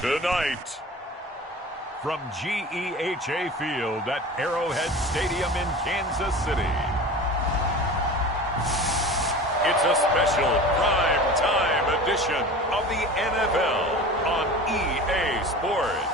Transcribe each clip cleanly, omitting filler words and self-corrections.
Tonight, from GEHA Field at Arrowhead Stadium in Kansas City, it's a special prime time edition of the NFL on EA Sports.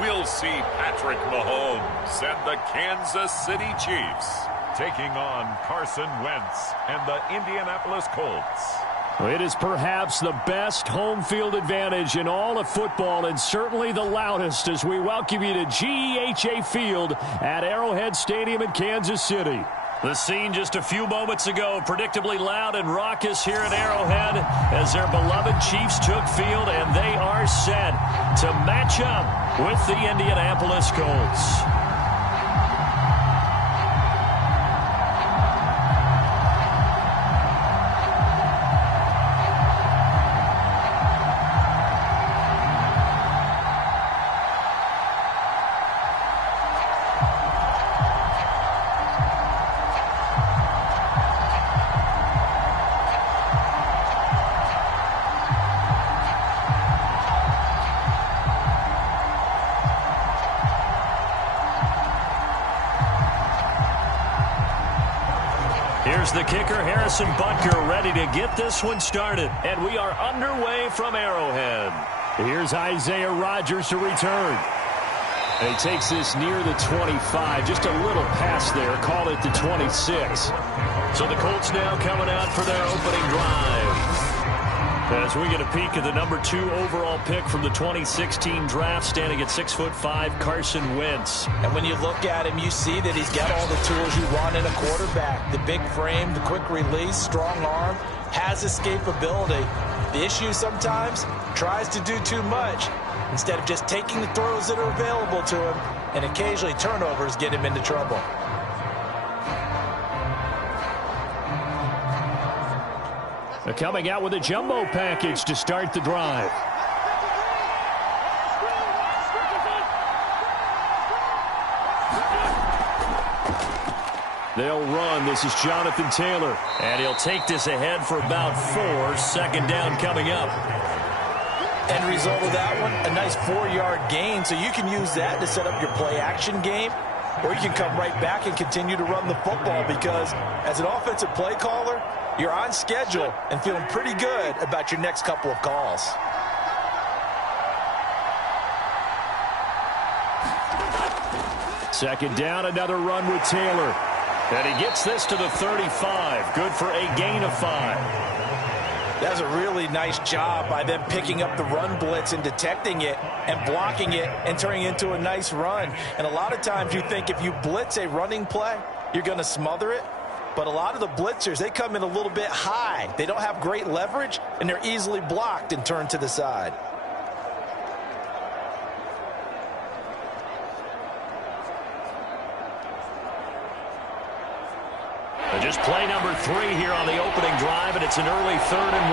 We'll see Patrick Mahomes and the Kansas City Chiefs taking on Carson Wentz and the Indianapolis Colts. It is perhaps the best home field advantage in all of football, and certainly the loudest, as we welcome you to GEHA Field at Arrowhead Stadium in Kansas City. The scene just a few moments ago, predictably loud and raucous here at Arrowhead as their beloved Chiefs took field, and they are set to match up with the Indianapolis Colts. Here's the kicker, Harrison Butker, ready to get this one started. And we are underway from Arrowhead. Here's Isaiah Rodgers to return. And he takes this near the 25, just a little past there, call it the 26. So the Colts now coming out for their opening drive. As we get a peek at the number 2 overall pick from the 2016 draft, standing at 6'5", Carson Wentz. And when you look at him, you see that he's got all the tools you want in a quarterback. The big frame, the quick release, strong arm, has escapability. The issue sometimes, tries to do too much instead of just taking the throws that are available to him, and occasionally turnovers get him into trouble. Coming out with a jumbo package to start the drive. They'll run. This is Jonathan Taylor. And he'll take this ahead for about 4. Second down coming up. End result of that one, a nice 4-yard gain. So you can use that to set up your play-action game. Or you can come right back and continue to run the football, because as an offensive play caller, you're on schedule and feeling pretty good about your next couple of calls. Second down, another run with Taylor. And he gets this to the 35. Good for a gain of 5. That was a really nice job by them picking up the run blitz and detecting it and blocking it and turning it into a nice run. And a lot of times you think if you blitz a running play, you're going to smother it. But a lot of the blitzers, they come in a little bit high. They don't have great leverage, and they're easily blocked and turned to the side. Just play number 3 here on the opening drive, and it's an early 3rd and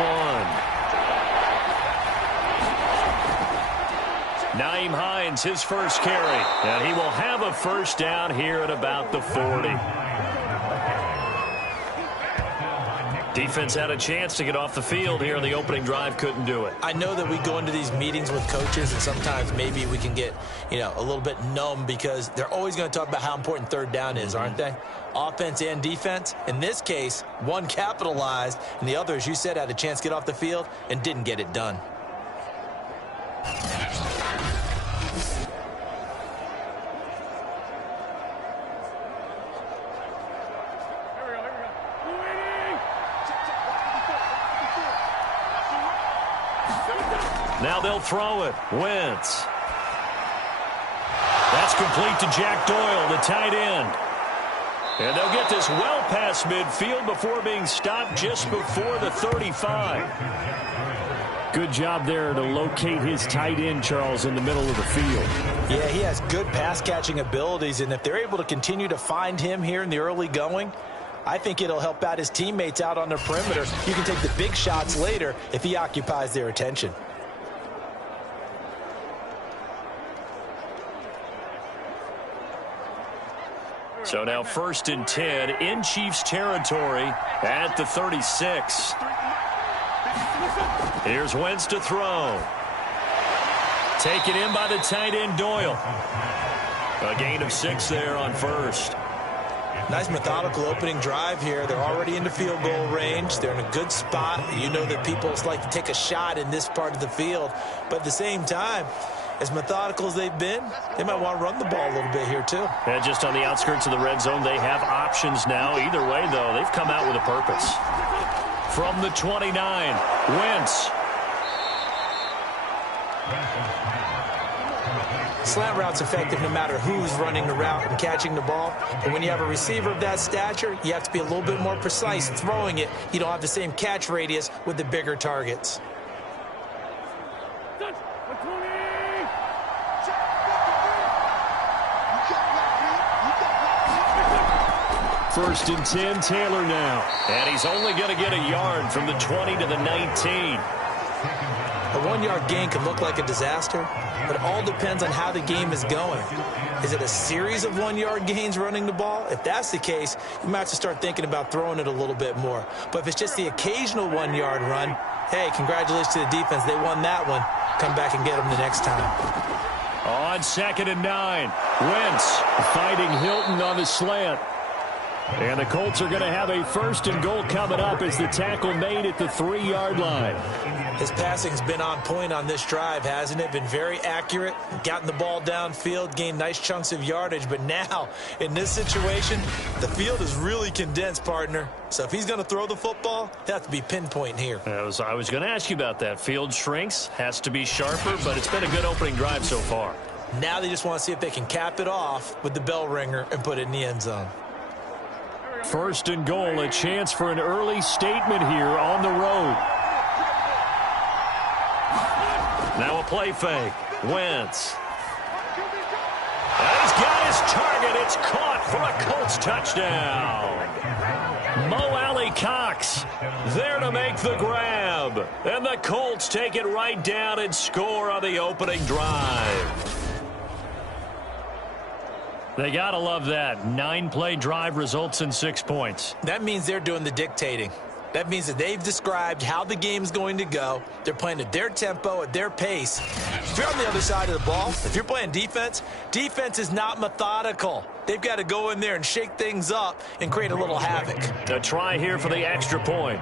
1. Nyheim Hines, his first carry, and he will have a first down here at about the 40. Defense had a chance to get off the field here in the opening drive, couldn't do it. I know that we go into these meetings with coaches, and sometimes maybe we can get, a little bit numb, because they're always going to talk about how important third down is, aren't they? Offense and defense. In this case, one capitalized, and the other, as you said, had a chance to get off the field and didn't get it done. Now they'll throw it. Wentz. That's complete to Jack Doyle, the tight end. And they'll get this well past midfield before being stopped just before the 35. Good job there to locate his tight end, Charles, in the middle of the field. Yeah, he has good pass-catching abilities, and if they're able to continue to find him here in the early going, I think it'll help out his teammates out on the perimeter. You can take the big shots later if he occupies their attention. So now 1st and 10 in Chiefs territory at the 36. Here's Wentz to throw. Taken in by the tight end Doyle. A gain of 6 there on 1st. Nice methodical opening drive here. They're already in the field goal range. They're in a good spot. You know that people like to take a shot in this part of the field. But at the same time, as methodical as they've been, they might want to run the ball a little bit here too. And just on the outskirts of the red zone, they have options now. Either way, though, they've come out with a purpose. From the 29, Wentz. Slant route's effective no matter who's running the route and catching the ball. But when you have a receiver of that stature, you have to be a little bit more precise throwing it. You don't have the same catch radius with the bigger targets. First and 10, Taylor now. And he's only going to get a yard from the 20 to the 19. A 1-yard gain can look like a disaster, but it all depends on how the game is going. Is it a series of 1-yard gains running the ball? If that's the case, you might have to start thinking about throwing it a little bit more. But if it's just the occasional 1-yard run, hey, congratulations to the defense. They won that one. Come back and get them the next time. On 2nd and 9, Wentz fighting Hilton on the slant. And the Colts are going to have a 1st and goal coming up as the tackle made at the 3-yard line. His passing's been on point on this drive, hasn't it? Been very accurate, gotten the ball downfield, gained nice chunks of yardage. But now, in this situation, the field is really condensed, partner. So if he's going to throw the football, he'll have to be pinpoint here. I was going to ask you about that. Field shrinks, has to be sharper, but it's been a good opening drive so far. Now they just want to see if they can cap it off with the bell ringer and put it in the end zone. 1st and goal, a chance for an early statement here on the road. Now a play fake. Wentz. And he's got his target. It's caught for a Colts touchdown. Mo Alley Cox there to make the grab. And the Colts take it right down and score on the opening drive. They got to love that. 9-play drive results in 6 points. That means they're doing the dictating. That means that they've described how the game's going to go. They're playing at their tempo, at their pace. If you're on the other side of the ball, if you're playing defense, defense is not methodical. They've got to go in there and shake things up and create a little havoc. A try here for the extra point.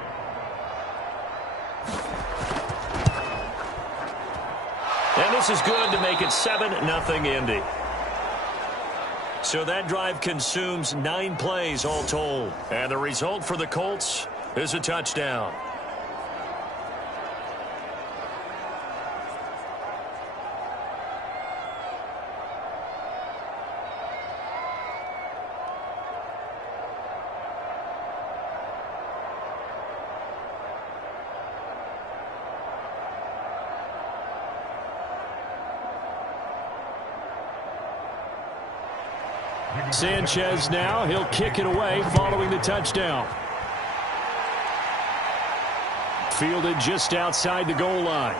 And this is good to make it 7-0 Indy. So that drive consumes 9 plays all told. And the result for the Colts is a touchdown. Sanchez now, he'll kick it away following the touchdown. Fielded just outside the goal line.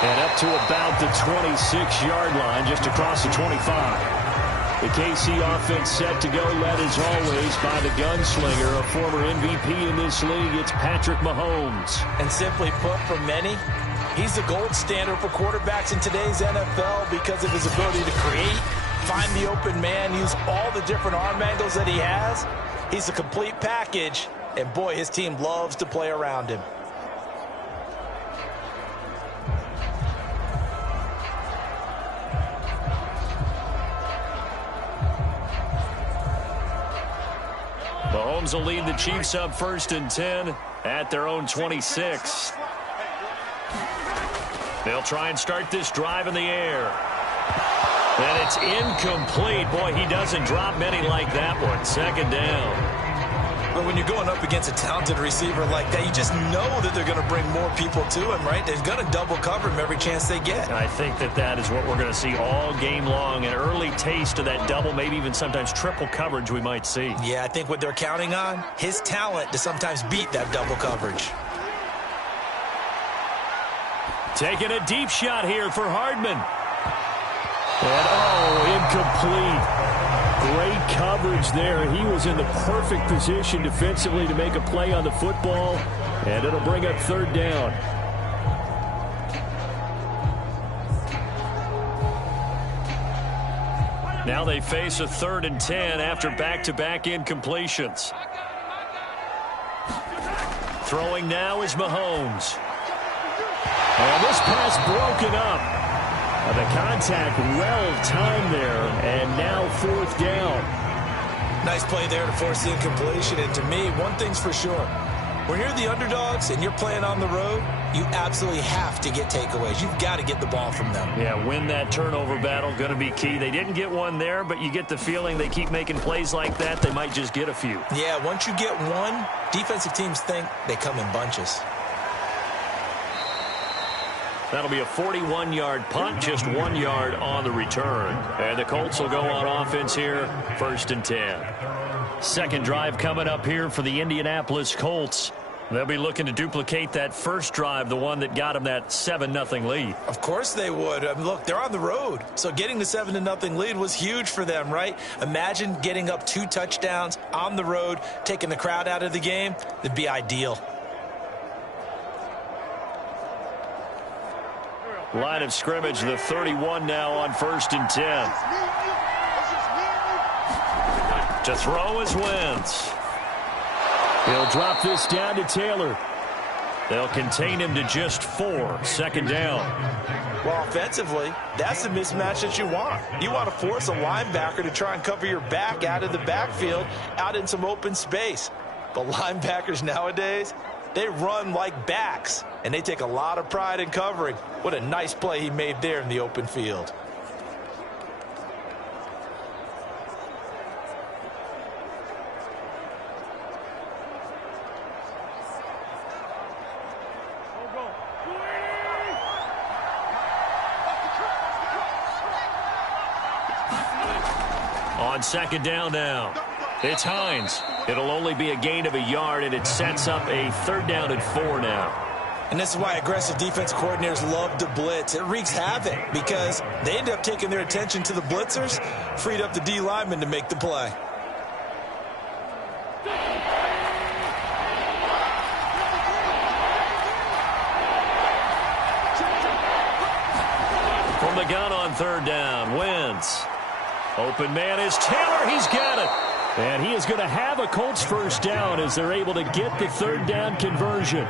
And up to about the 26-yard line, just across the 25. The KC offense set to go, led as always by the gunslinger, a former MVP in this league. It's Patrick Mahomes. And simply put, for many, he's the gold standard for quarterbacks in today's NFL because of his ability to create, find the open man, use all the different arm angles that he has. He's a complete package, and boy, his team loves to play around him. Mahomes will lead the Chiefs up 1st and 10 at their own 26. They'll try and start this drive in the air. And it's incomplete. Boy, he doesn't drop many like that one. 2nd down. but when you're going up against a talented receiver like that, you just know that they're going to bring more people to him, right? They're going to double cover him every chance they get. I think that is what we're going to see all game long, an early taste of that double, maybe even sometimes triple coverage we might see. Yeah, I think what they're counting on, his talent to sometimes beat that double coverage. Taking a deep shot here for Hardman. And, incomplete. Great coverage there. He was in the perfect position defensively to make a play on the football, and it'll bring up third down. Now they face a 3rd and 10 after back-to-back incompletions. Throwing now is Mahomes. And this pass broken up. The contact well-timed there, and now 4th down. Nice play there to force the incompletion, and to me, one thing's for sure. When you're the underdogs and you're playing on the road, you absolutely have to get takeaways. You've got to get the ball from them. Yeah, win that turnover battle, going to be key. They didn't get one there, but you get the feeling they keep making plays like that, they might just get a few. Yeah, once you get one, defensive teams think they come in bunches. That'll be a 41-yard punt, just 1 yard on the return. And the Colts will go on offense here, 1st and 10. Second drive coming up here for the Indianapolis Colts. They'll be looking to duplicate that first drive, the one that got them that 7-0 lead. Of course they would. I mean, look, they're on the road. So getting the 7-0 lead was huge for them, right? Imagine getting up 2 touchdowns on the road, taking the crowd out of the game. It'd be ideal. Line of scrimmage, the 31 now on 1st and 10. To throw is Wentz. He'll drop this down to Taylor. They'll contain him to just 4. 2nd down. Well, offensively, that's the mismatch that you want. You want to force a linebacker to try and cover your back out of the backfield, out in some open space. But linebackers nowadays, they run like backs, and they take a lot of pride in covering. What a nice play he made there in the open field. On 2nd down now, it's Hines. It'll only be a gain of 1 yard, and it sets up a 3rd down and 4 now. And this is why aggressive defense coordinators love to blitz. It wreaks havoc because they end up taking their attention to the blitzers, freed up the D lineman to make the play. From the gun on 3rd down, Wentz. Open man is Taylor. He's got it. And he is going to have a Colts 1st down as they're able to get the 3rd down conversion.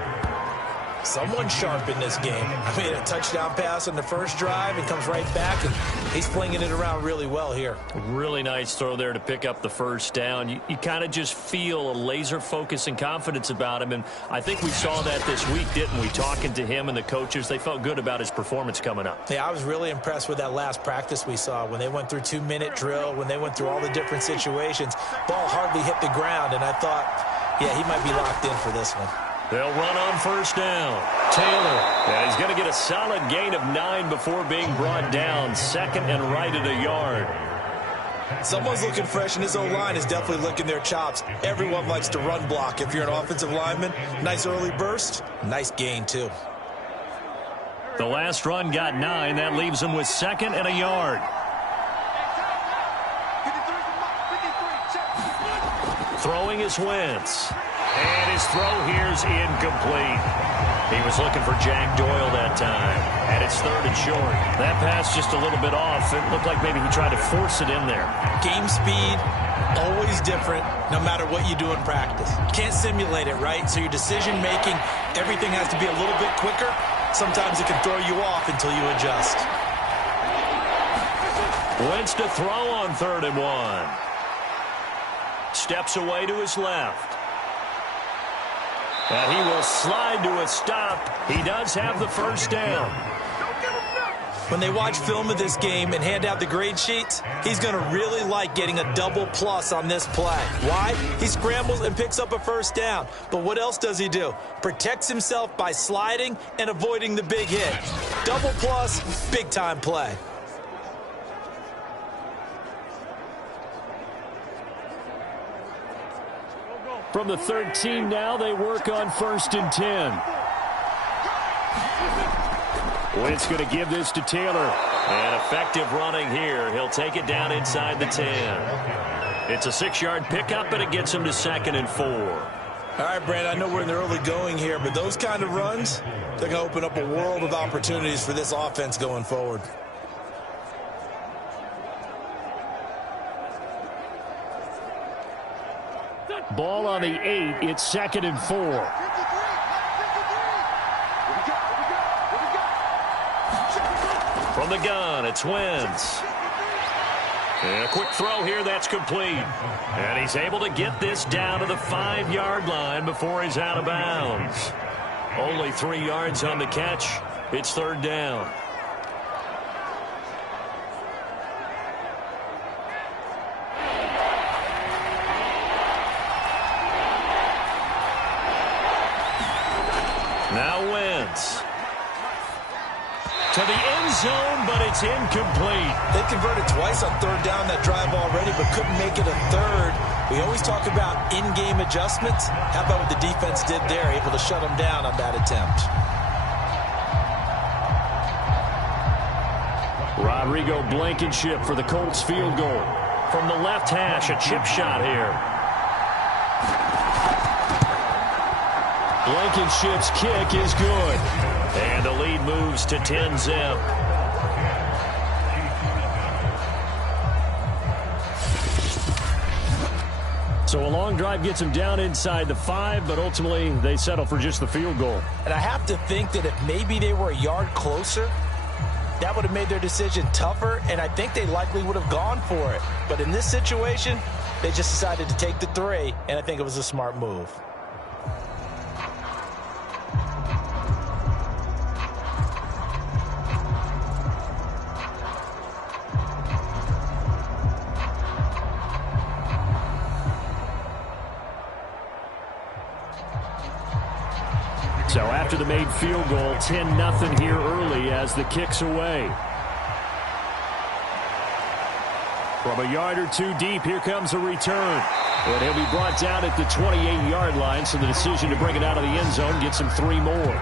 Someone sharp in this game. I mean, a touchdown pass on the first drive and comes right back, and he's flinging it around really well here. Really nice throw there to pick up the 1st down. You kind of just feel a laser focus and confidence about him, and I think we saw that this week, didn't we? Talking to him and the coaches, they felt good about his performance coming up. Yeah, I was really impressed with that last practice we saw when they went through 2-minute drill, when they went through all the different situations. Ball hardly hit the ground, and I thought, yeah, he might be locked in for this one. They'll run on 1st down. Taylor. And he's going to get a solid gain of 9 before being brought down. 2nd and right at 1 yard. Someone's looking fresh, and his O-line is definitely licking their chops. Everyone likes to run block. If you're an offensive lineman, nice early burst, nice gain too. The last run got 9. That leaves him with 2nd and 1 yard. Throwing is Wentz. And his throw here's incomplete. He was looking for Jack Doyle that time. And it's 3rd and short. That pass just a little bit off. It looked like maybe he tried to force it in there. Game speed, always different, no matter what you do in practice. You can't simulate it, right? So your decision-making, everything has to be a little bit quicker. Sometimes it can throw you off until you adjust. Wentz to throw on 3rd and 1. Steps away to his left. And he will slide to a stop. He does have the 1st down. When they watch film of this game and hand out the grade sheets, he's going to really like getting a double plus on this play. Why? He scrambles and picks up a first down. But what else does he do? Protects himself by sliding and avoiding the big hit. Double plus, big-time play. From the 13 now, they work on 1st and 10. Wentz going to give this to Taylor. And effective running here. He'll take it down inside the 10. It's a 6-yard pickup, and it gets him to 2nd and 4. All right, Brandon, I know we're in the early going here, but those kind of runs, they're going to open up a world of opportunities for this offense going forward. Ball on the 8. It's 2nd and 4. From the gun, it's Wentz. And a quick throw here, that's complete. And he's able to get this down to the 5-yard line before he's out of bounds. Only 3 yards on the catch. It's 3rd down. Now Wentz. To the end zone, but it's incomplete. They converted twice on 3rd down that drive already, but couldn't make it a 3rd. We always talk about in-game adjustments. How about what the defense did there, able to shut them down on that attempt? Rodrigo Blankenship for the Colts field goal. From the left hash, a chip shot here. Blankenship's kick is good. And the lead moves to 10-zip. So a long drive gets them down inside the 5, but ultimately they settle for just the field goal. And I have to think that if maybe they were a yard closer, that would have made their decision tougher, and I think they likely would have gone for it. But in this situation, they just decided to take the 3, and I think it was a smart move. So after the made field goal, 10-0 here early as the kick's away. From a yard or 2 deep, here comes a return. And he'll be brought down at the 28-yard line, so the decision to bring it out of the end zone gets him 3 more.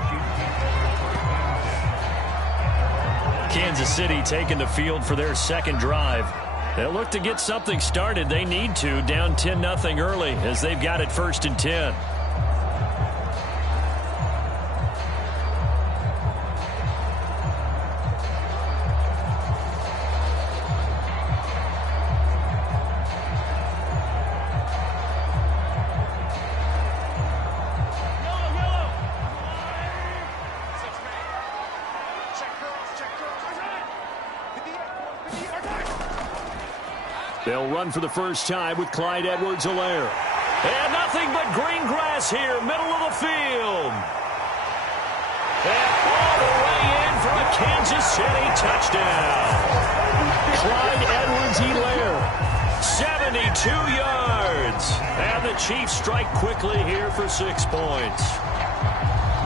Kansas City taking the field for their 2nd drive. They'll look to get something started. They need to, down 10-0 early as they've got it 1st and 10. They'll run for the first time with Clyde Edwards-Helaire. And nothing but green grass here, middle of the field. And all the way in for a Kansas City touchdown. Clyde Edwards-Helaire, 72 yards. And the Chiefs strike quickly here for 6 points.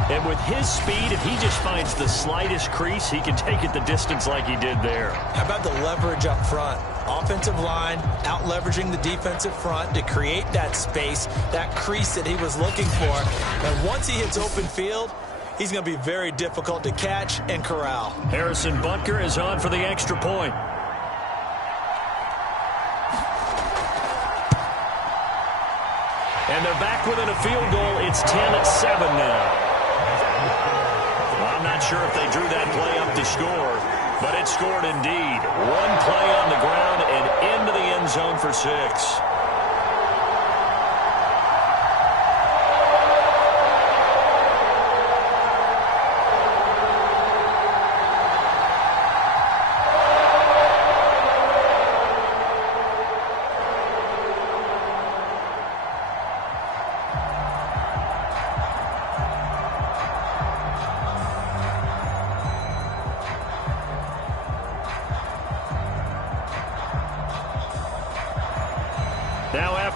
And with his speed, if he just finds the slightest crease, he can take it the distance like he did there. How about the leverage up front? Offensive line out-leveraging the defensive front to create that space, that crease that he was looking for. And once he hits open field, he's going to be very difficult to catch and corral. Harrison Butker is on for the extra point. And they're back within a field goal. It's 10-7 now. I'm not sure if they drew that play up to score, but it scored indeed. 1 play on the ground and into the end zone for 6.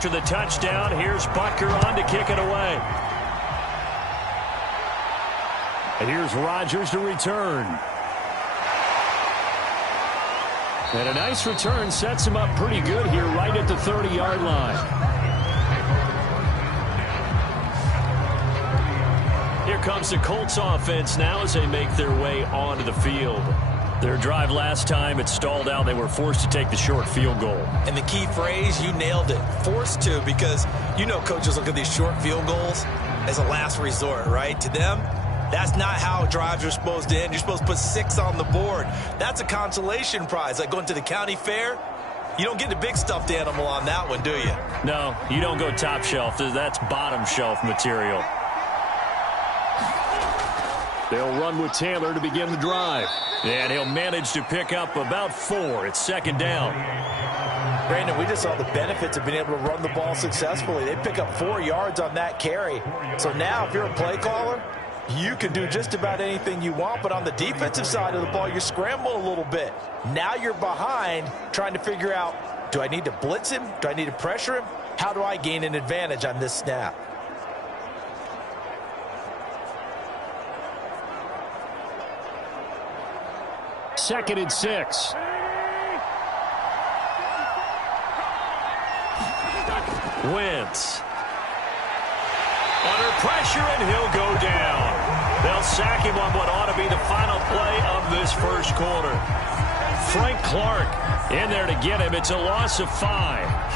after the touchdown. Here's Butker on to kick it away. And here's Rodgers to return. And a nice return sets him up pretty good here right at the 30-yard line. Here comes the Colts offense now as they make their way onto the field. Their drive last time, it stalled out. They were forced to take the short field goal. And the key phrase, you nailed it, forced to, because you know coaches look at these short field goals as a last resort, right? To them, that's not how drives are supposed to end. You're supposed to put 6 on the board. That's a consolation prize. Like going to the county fair, you don't get the big stuffed animal on that one, do you? No, you don't go top shelf. That's bottom shelf material. They'll run with Taylor to begin the drive. And he'll manage to pick up about 4. It's second down. Brandon, we just saw the benefits of being able to run the ball successfully. They pick up 4 yards on that carry. So now, if you're a play caller, you can do just about anything you want. But on the defensive side of the ball, you're scrambling a little bit. Now you're behind trying to figure out, do I need to blitz him? Do I need to pressure him? How do I gain an advantage on this snap? Second and 6. Wentz. Under pressure, and he'll go down. They'll sack him on what ought to be the final play of this first quarter. Frank Clark in there to get him. It's a loss of 5.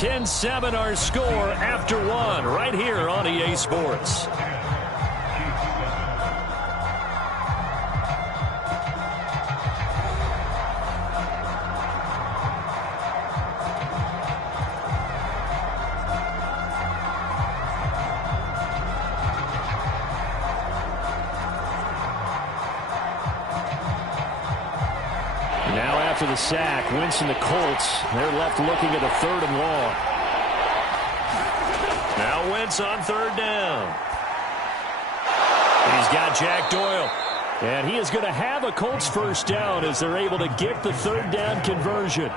$10-7 our score after 1 right here on EA Sports. Now after the sack, Wentz and the Colts, they're left looking at a 3rd and long. Now Wentz on 3rd down. He's got Jack Doyle. And he is going to have a Colts first down as they're able to get the 3rd down conversion.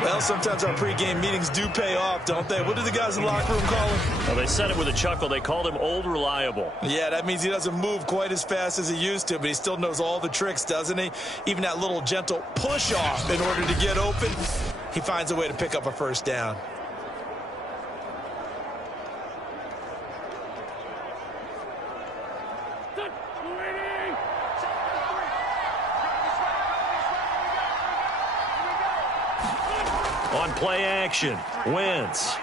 Well, sometimes our pregame meetings do pay off, don't they? What do the guys in the locker room call him? Well, they said it with a chuckle. They called him Old Reliable. Yeah, that means he doesn't move quite as fast as he used to, but he still knows all the tricks, doesn't he? Even that little gentle push-off in order to get open, he finds a way to pick up a first down. On play action, Wentz.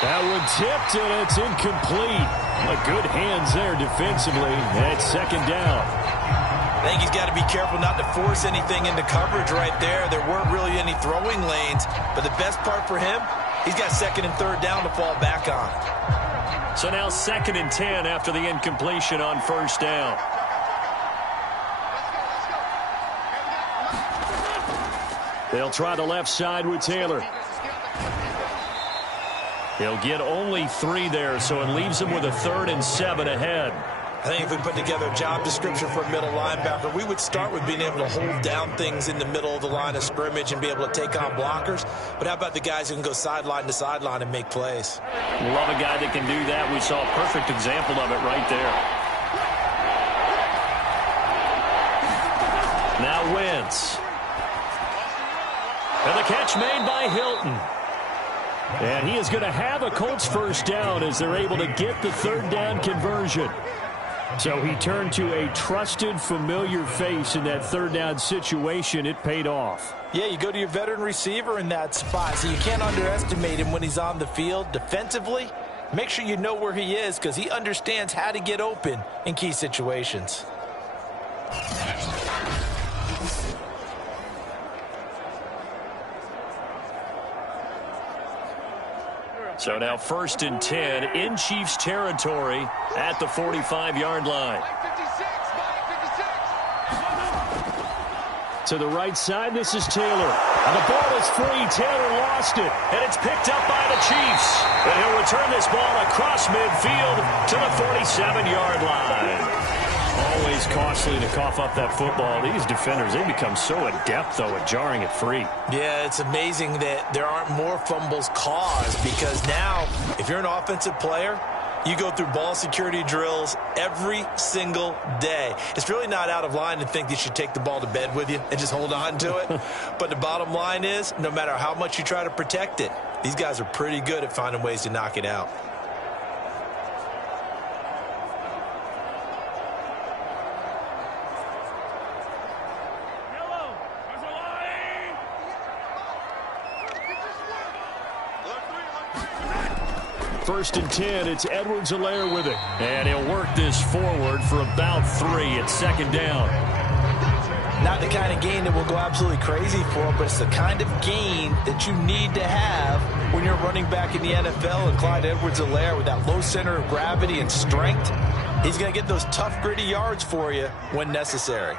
That one tipped, and it's incomplete. Good hands there defensively. That's second down. I think he's got to be careful not to force anything into coverage right there. There weren't really any throwing lanes, but the best part for him, he's got 2nd and 3rd down to fall back on. So now 2nd and 10 after the incompletion on 1st down. They'll try the left side with Taylor. He'll get only 3 there, so it leaves him with a 3rd and 7 ahead. I think if we put together a job description for a middle linebacker, we would start with being able to hold down things in the middle of the line of scrimmage and be able to take on blockers. But how about the guys who can go sideline to sideline and make plays? Love a guy that can do that. We saw a perfect example of it right there. Now Wentz. And the catch made by Hilton. And he is going to have a Colts first down as they're able to get the 3rd down conversion. So he turned to a trusted, familiar face in that 3rd down situation. It paid off. Yeah, you go to your veteran receiver in that spot, so you can't underestimate him when he's on the field. Defensively, make sure you know where he is because he understands how to get open in key situations. So now 1st and 10 in Chiefs territory at the 45-yard line. To the right side, this is Taylor. And the ball is free. Taylor lost it. And it's picked up by the Chiefs. And he'll return this ball across midfield to the 47-yard line. Always costly to cough up that football. These defenders, they become so adept, though, at jarring it free. Yeah, it's amazing that there aren't more fumbles caused, because now, if you're an offensive player, you go through ball security drills every single day. It's really not out of line to think you should take the ball to bed with you and just hold on to it. But the bottom line is, no matter how much you try to protect it, these guys are pretty good at finding ways to knock it out. First and 10, it's Edwards-Helaire with it. And he'll work this forward for about 3. It's second down. Not the kind of gain that will go absolutely crazy for, but it's the kind of gain that you need to have when you're running back in the NFL. And Clyde Edwards-Helaire, with that low center of gravity and strength, he's going to get those tough, gritty yards for you when necessary.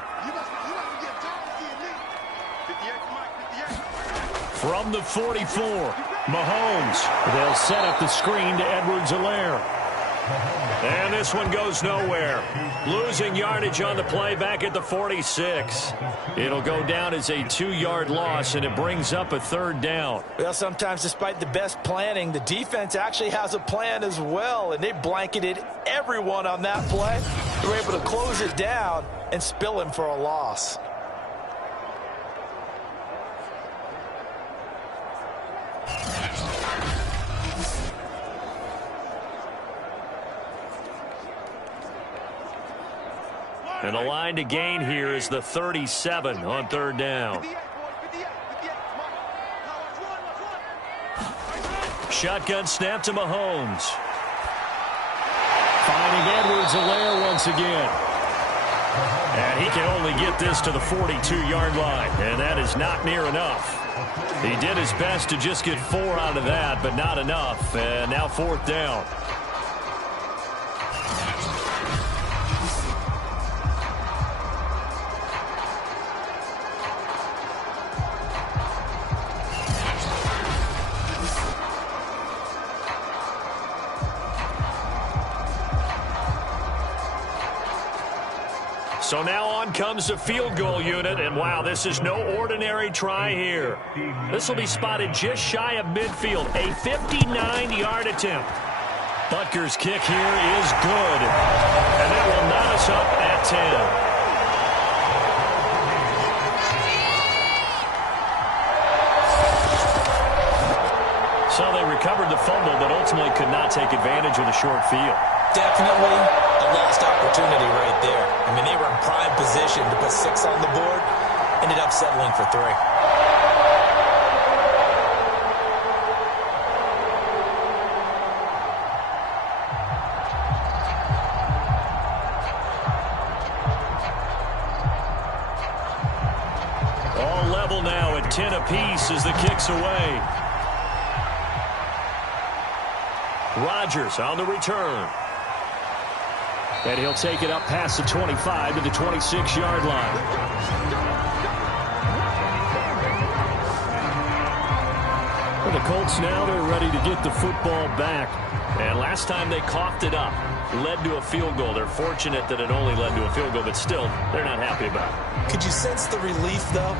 From the 44, Mahomes. They'll set up the screen to Edwards-Helaire. And this one goes nowhere. Losing yardage on the play back at the 46. It'll go down as a 2-yard loss, and it brings up a third down. Well, sometimes despite the best planning, the defense actually has a plan as well, and they blanketed everyone on that play. They were able to close it down and spill him for a loss. And the line to gain here is the 37 on third down. Shotgun snap to Mahomes. Finding Edwards-Helaire once again. And he can only get this to the 42-yard line, and that is not near enough. He did his best to just get 4 out of that, but not enough. And now fourth down. So now on comes the field goal unit, and wow, this is no ordinary try here. This will be spotted just shy of midfield, a 59-yard attempt. Butker's kick here is good, and that will knot us up at 10. So they recovered the fumble, but ultimately could not take advantage of the short field. Definitely a lost opportunity right there. I mean, they were in prime position to put 6 on the board, ended up settling for 3. All level now at 10 apiece as the kick's away. Rodgers on the return. And he'll take it up past the 25 to the 26-yard line. For the Colts now, they're ready to get the football back. And last time they coughed it up, led to a field goal. They're fortunate that it only led to a field goal, but still, they're not happy about it. Could you sense the relief, though,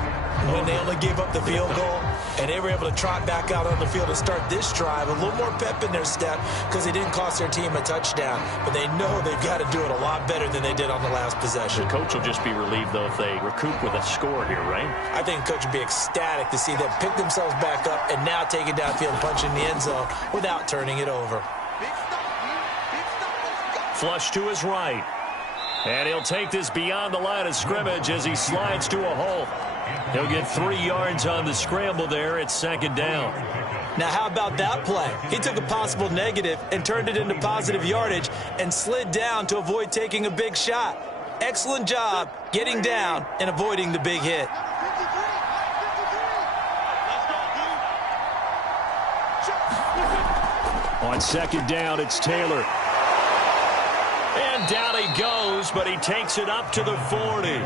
when they only gave up the field goal? And they were able to trot back out on the field and start this drive. A little more pep in their step because they didn't cost their team a touchdown. But they know they've got to do it a lot better than they did on the last possession. The coach will just be relieved, though, if they recoup with a score here, right? I think the coach would be ecstatic to see them pick themselves back up and now take it downfield and punch in the end zone without turning it over. Flush to his right. And he'll take this beyond the line of scrimmage as he slides to a hole. He'll get 3 yards on the scramble there. It's second down. Now, how about that play? He took a possible negative and turned it into positive yardage and slid down to avoid taking a big shot. Excellent job getting down and avoiding the big hit. On second down, it's Taylor. And down he goes, but he takes it up to the 40.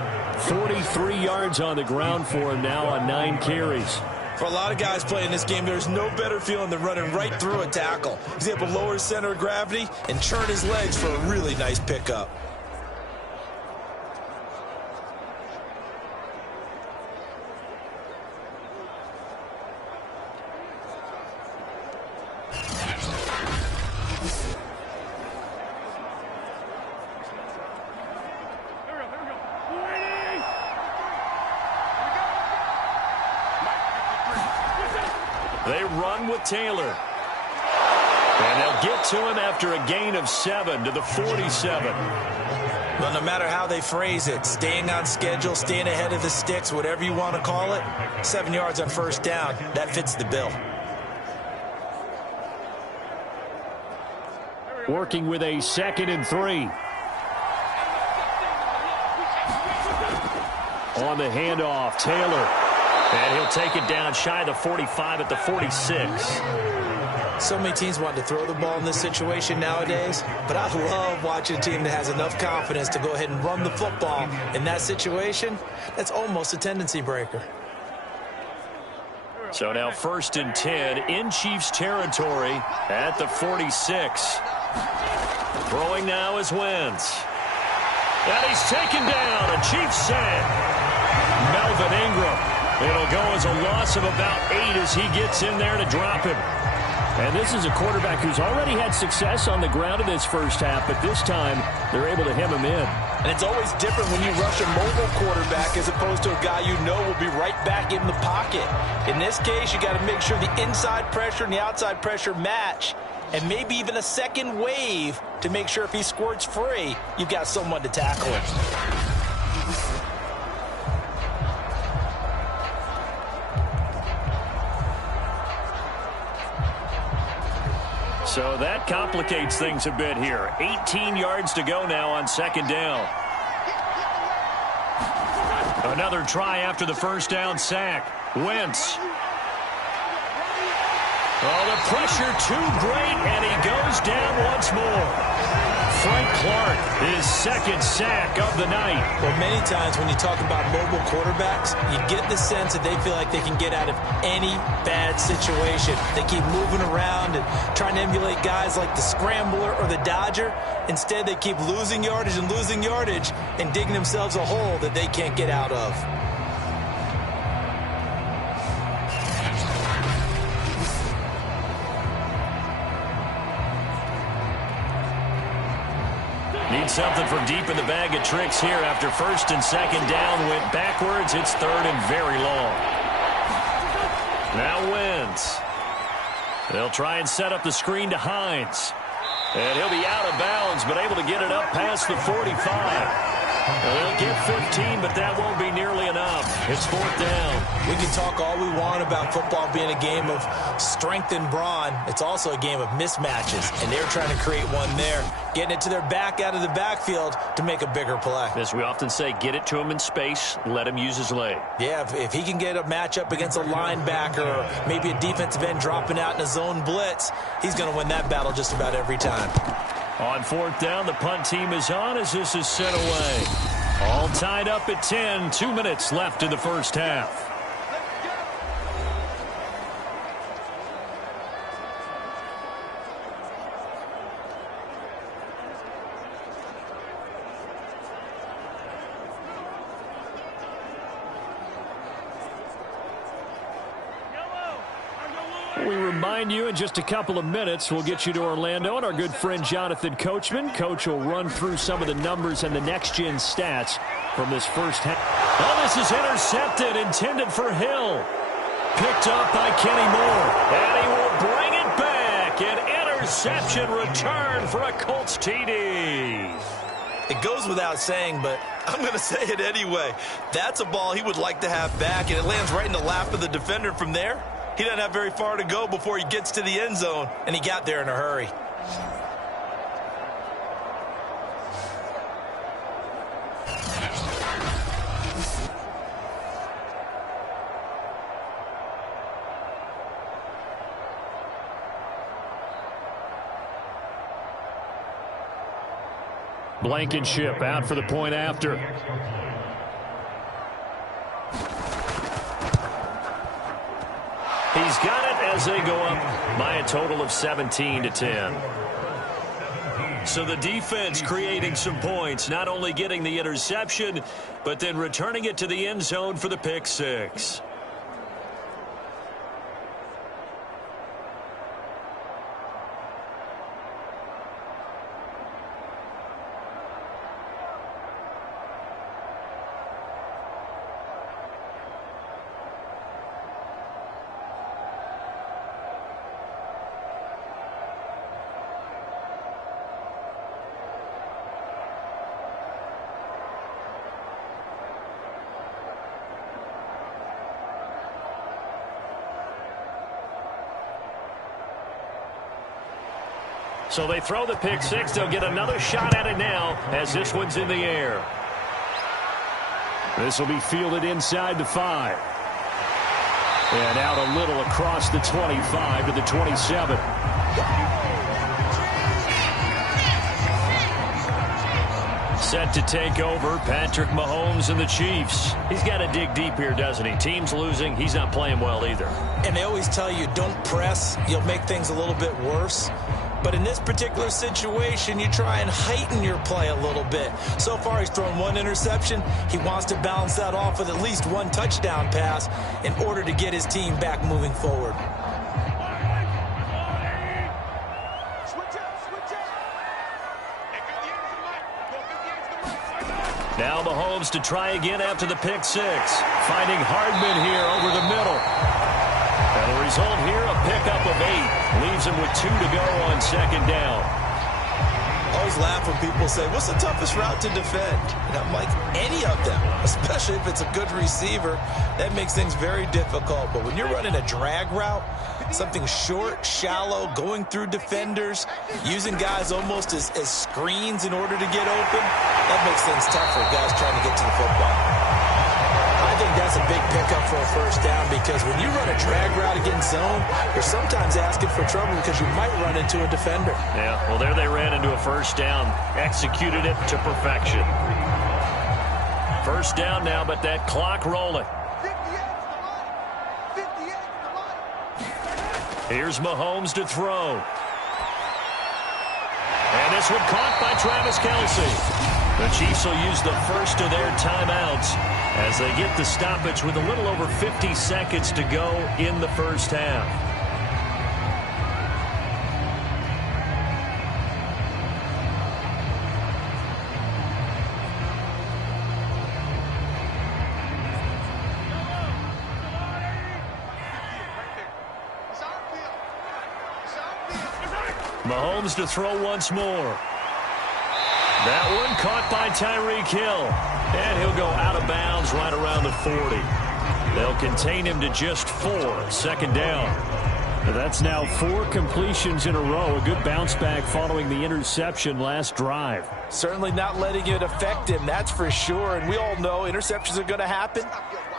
43 yards on the ground for him now on 9 carries. For a lot of guys playing this game, there's no better feeling than running right through a tackle. He's able to lower his center of gravity and churn his legs for a really nice pickup. They run with Taylor. And they'll get to him after a gain of 7 to the 47. Well, no matter how they phrase it, staying on schedule, staying ahead of the sticks, whatever you want to call it, 7 yards on first down, that fits the bill. Working with a 2nd and 3. On the handoff, Taylor. And he'll take it down shy of the 45 at the 46. So many teams want to throw the ball in this situation nowadays, but I love watching a team that has enough confidence to go ahead and run the football in that situation. That's almost a tendency breaker. So now 1st and 10 in Chiefs territory at the 46. Throwing now is Wentz. And he's taken down, a Chiefs sack. Melvin Ingram. It'll go as a loss of about 8 as he gets in there to drop him. And this is a quarterback who's already had success on the ground in this first half, but this time they're able to hem him in. And it's always different when you rush a mobile quarterback as opposed to a guy you know will be right back in the pocket. In this case, you got to make sure the inside pressure and the outside pressure match, and maybe even a second wave to make sure if he squirts free, you've got someone to tackle him. So that complicates things a bit here. 18 yards to go now on 2nd down. Another try after the first down sack. Wentz. Oh, the pressure too great, and he goes down once more. Frank Clark, his 2nd sack of the night. Well, many times when you talk about mobile quarterbacks, you get the sense that they feel like they can get out of any bad situation. They keep moving around and trying to emulate guys like the Scrambler or the Dodger. Instead, they keep losing yardage and digging themselves a hole that they can't get out of. Need something from deep in the bag of tricks here after 1st and 2nd down. Went backwards. It's 3rd and very long. Now Wentz. They'll try and set up the screen to Hines. And he'll be out of bounds, but able to get it up past the 45. They'll get 15, but that won't be nearly enough. It's 4th down. We can talk all we want about football being a game of strength and brawn. It's also a game of mismatches, and they're trying to create one there, getting it to their back out of the backfield to make a bigger play. As we often say, get it to him in space, let him use his leg. Yeah, if he can get a matchup against a linebacker or maybe a defensive end dropping out in a zone blitz, he's going to win that battle just about every time. On 4th down, the punt team is on as this is sent away. All tied up at 10, 2 minutes left in the first half. We remind you in just a couple of minutes we'll get you to Orlando and our good friend Jonathan Coachman. Coach will run through some of the numbers and the next-gen stats from this first half. Oh, this is intercepted, intended for Hill. Picked up by Kenny Moore. And he will bring it back. An interception return for a Colts TD. It goes without saying, but I'm going to say it anyway. That's a ball he would like to have back, and it lands right in the lap of the defender from there. He doesn't have very far to go before he gets to the end zone, and he got there in a hurry. Blankenship out for the point after. He's got it as they go up by a total of 17-10. So the defense creating some points, not only getting the interception, but then returning it to the end zone for the pick six. So they throw the pick six. They'll get another shot at it now as this one's in the air. This will be fielded inside the 5. And out a little across the 25 to the 27. Set to take over, Patrick Mahomes and the Chiefs. He's got to dig deep here, doesn't he? Team's losing. He's not playing well either. And they always tell you, don't press. You'll make things a little bit worse. But in this particular situation, you try and heighten your play a little bit. So far, he's thrown one interception. He wants to balance that off with at least one touchdown pass in order to get his team back moving forward. Now Mahomes to try again after the pick six. Finding Hardman here over the middle. And the result here, a pickup of 8. Leaves him with 2 to go on second down. I always laugh when people say, what's the toughest route to defend? And I'm like, any of them, especially if it's a good receiver. That makes things very difficult. But when you're running a drag route, something short, shallow, going through defenders, using guys almost as screens in order to get open, that makes things tough for guys trying to get to the football. I think that's a big pickup for a first down because when you run a drag route against zone, you're sometimes asking for trouble because you might run into a defender. Yeah, well, there they ran into a first down. Executed it to perfection. First down now, but that clock rolling. Here's Mahomes to throw. And this one caught by Travis Kelce. The Chiefs will use the first of their timeouts as they get the stoppage with a little over 50 seconds to go in the first half. Mahomes to throw once more. That one caught by Tyreek Hill. And he'll go out of bounds right around the 40. They'll contain him to just 4. Second down. That's now 4 completions in a row. A good bounce back following the interception last drive. Certainly not letting it affect him, that's for sure. And we all know interceptions are going to happen.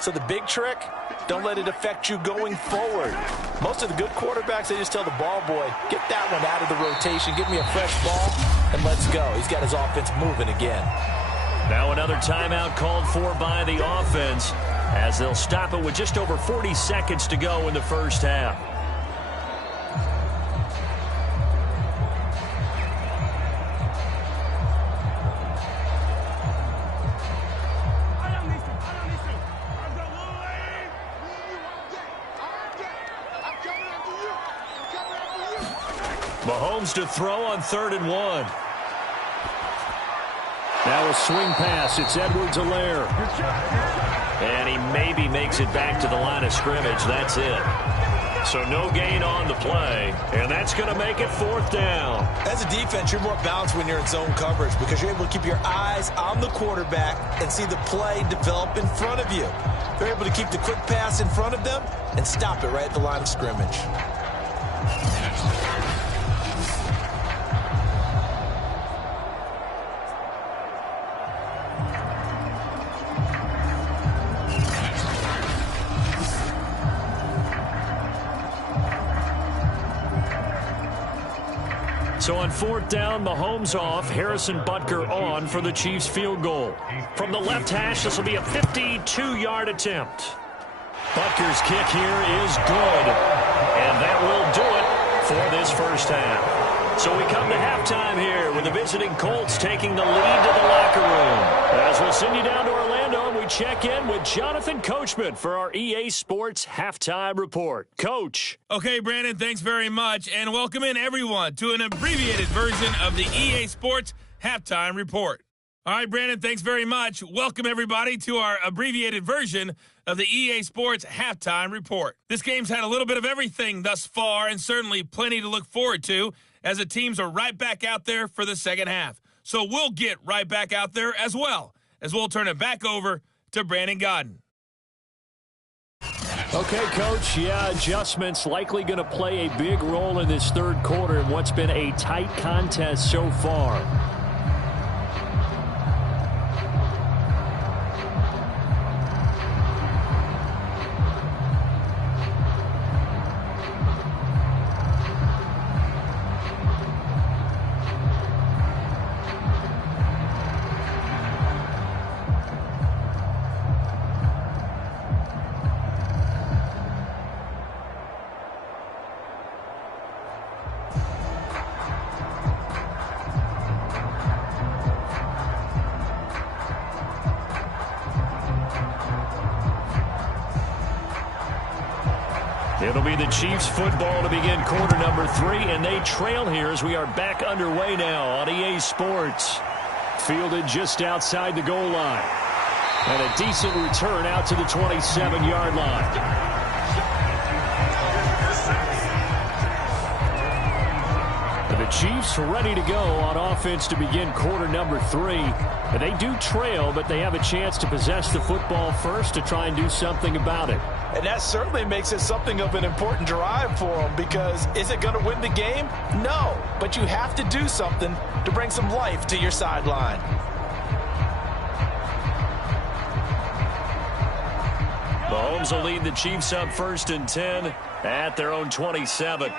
So the big trick, don't let it affect you going forward. Most of the good quarterbacks, they just tell the ball boy, get that one out of the rotation, give me a fresh ball, and let's go. He's got his offense moving again. Now another timeout called for by the offense as they'll stop it with just over 40 seconds to go in the first half. Mahomes to throw on 3rd and 1. Now a swing pass. It's Edwards-Helaire. And he maybe makes it back to the line of scrimmage. That's it. So no gain on the play. And that's going to make it 4th down. As a defense, you're more balanced when you're in zone coverage because you're able to keep your eyes on the quarterback and see the play develop in front of you. They're able to keep the quick pass in front of them and stop it right at the line of scrimmage. So on 4th down, Mahomes off, Harrison Butker on for the Chiefs field goal. From the left hash, this will be a 52-yard attempt. Butker's kick here is good, and that will do it for this first half. So we come to halftime here with the visiting Colts taking the lead to the locker room. As we'll send you down to Orlando, and we check in with Jonathan Coachman for our EA Sports Halftime Report. Coach. Okay, Brandon, thanks very much, and welcome in everyone to an abbreviated version of the EA Sports Halftime Report. All right, Brandon, thanks very much. Welcome everybody to our abbreviated version of the EA Sports Halftime Report. This game's had a little bit of everything thus far, and certainly plenty to look forward to, as the teams are right back out there for the second half. So we'll get right back out there as well, as we'll turn it back over to Brandon Godden. Okay, Coach, adjustments likely going to play a big role in this third quarter in what's been a tight contest so far. It'll be the Chiefs football to begin quarter number 3, and they trail here as we are back underway now on EA Sports. Fielded just outside the goal line. And a decent return out to the 27-yard line. The Chiefs ready to go on offense to begin quarter number 3. And they do trail, but they have a chance to possess the football first to try and do something about it. And that certainly makes it something of an important drive for them, because is it going to win the game? No, but you have to do something to bring some life to your sideline. Mahomes will lead the Chiefs up 1st and 10 at their own 27.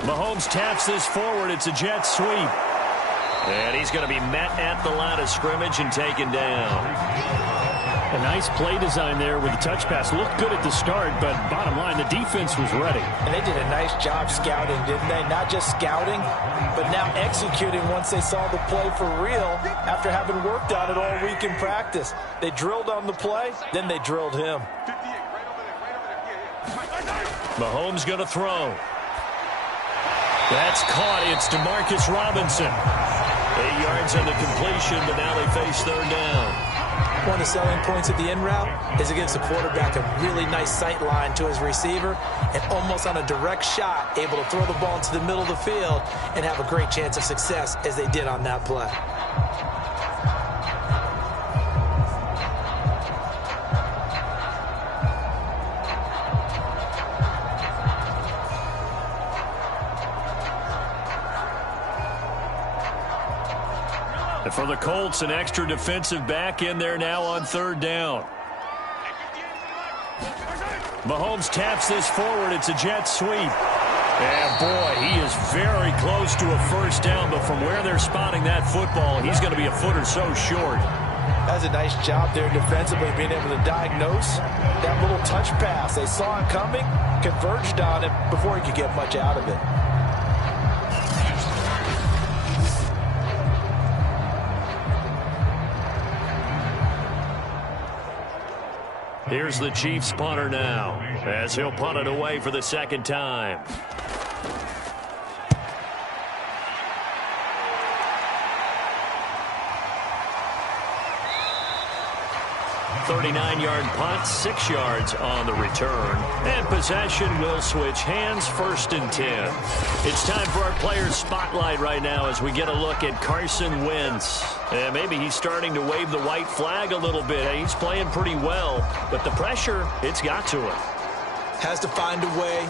Mahomes taps this forward. It's a jet sweep. And he's going to be met at the line of scrimmage and taken down. A nice play design there with the touch pass. Looked good at the start, but bottom line, the defense was ready. And they did a nice job scouting, didn't they? Not just scouting, but now executing once they saw the play for real after having worked on it all week in practice. They drilled on the play, then they drilled him. Mahomes going to throw. That's caught. It's DeMarcus Robinson. 8 yards on the completion, but now they face 3rd down. One of the selling points of the in route is it gives the quarterback a really nice sight line to his receiver, and almost on a direct shot, able to throw the ball into the middle of the field and have a great chance of success as they did on that play. And for the Colts, an extra defensive back in there now on 3rd down. Mahomes taps this forward. It's a jet sweep. And, boy, he is very close to a 1st down, but from where they're spotting that football, he's going to be a foot or so short. That's a nice job there defensively, being able to diagnose that little touch pass. They saw it coming, converged on it before he could get much out of it. Here's the Chiefs punter now, as he'll punt it away for the 2nd time. 39-yard punt, 6 yards on the return. And possession will switch hands, 1st and 10. It's time for our players' spotlight right now as we get a look at Carson Wentz. And maybe he's starting to wave the white flag a little bit. He's playing pretty well, but the pressure, it's got to him. Has to find a way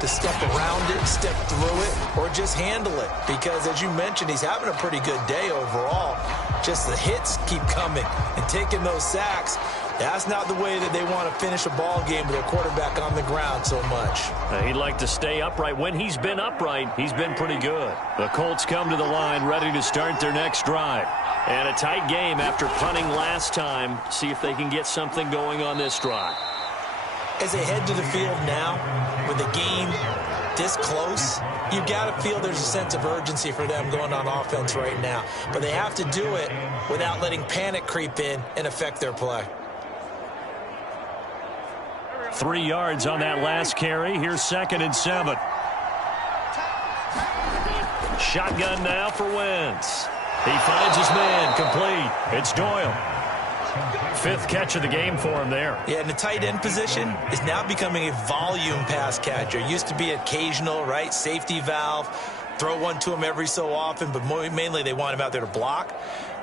to step around it, step through it, or just handle it. Because, as you mentioned, he's having a pretty good day overall. Just the hits keep coming and taking those sacks. That's not the way that they want to finish a ball game with their quarterback on the ground so much. He'd like to stay upright. When he's been upright, he's been pretty good. The Colts come to the line ready to start their next drive. And a tight game after punting last time. See if they can get something going on this drive. As they head to the field now, with the game this close, you got to feel there's a sense of urgency for them going on offense right now. But they have to do it without letting panic creep in and affect their play. 3 yards on that last carry. Here's 2nd and 7. Shotgun now for Wentz. He finds his man, complete. It's Doyle. 5th catch of the game for him there. Yeah, and the tight end position is now becoming a volume pass catcher. Used to be occasional, right? Safety valve. Throw one to him every so often, but mainly they want him out there to block.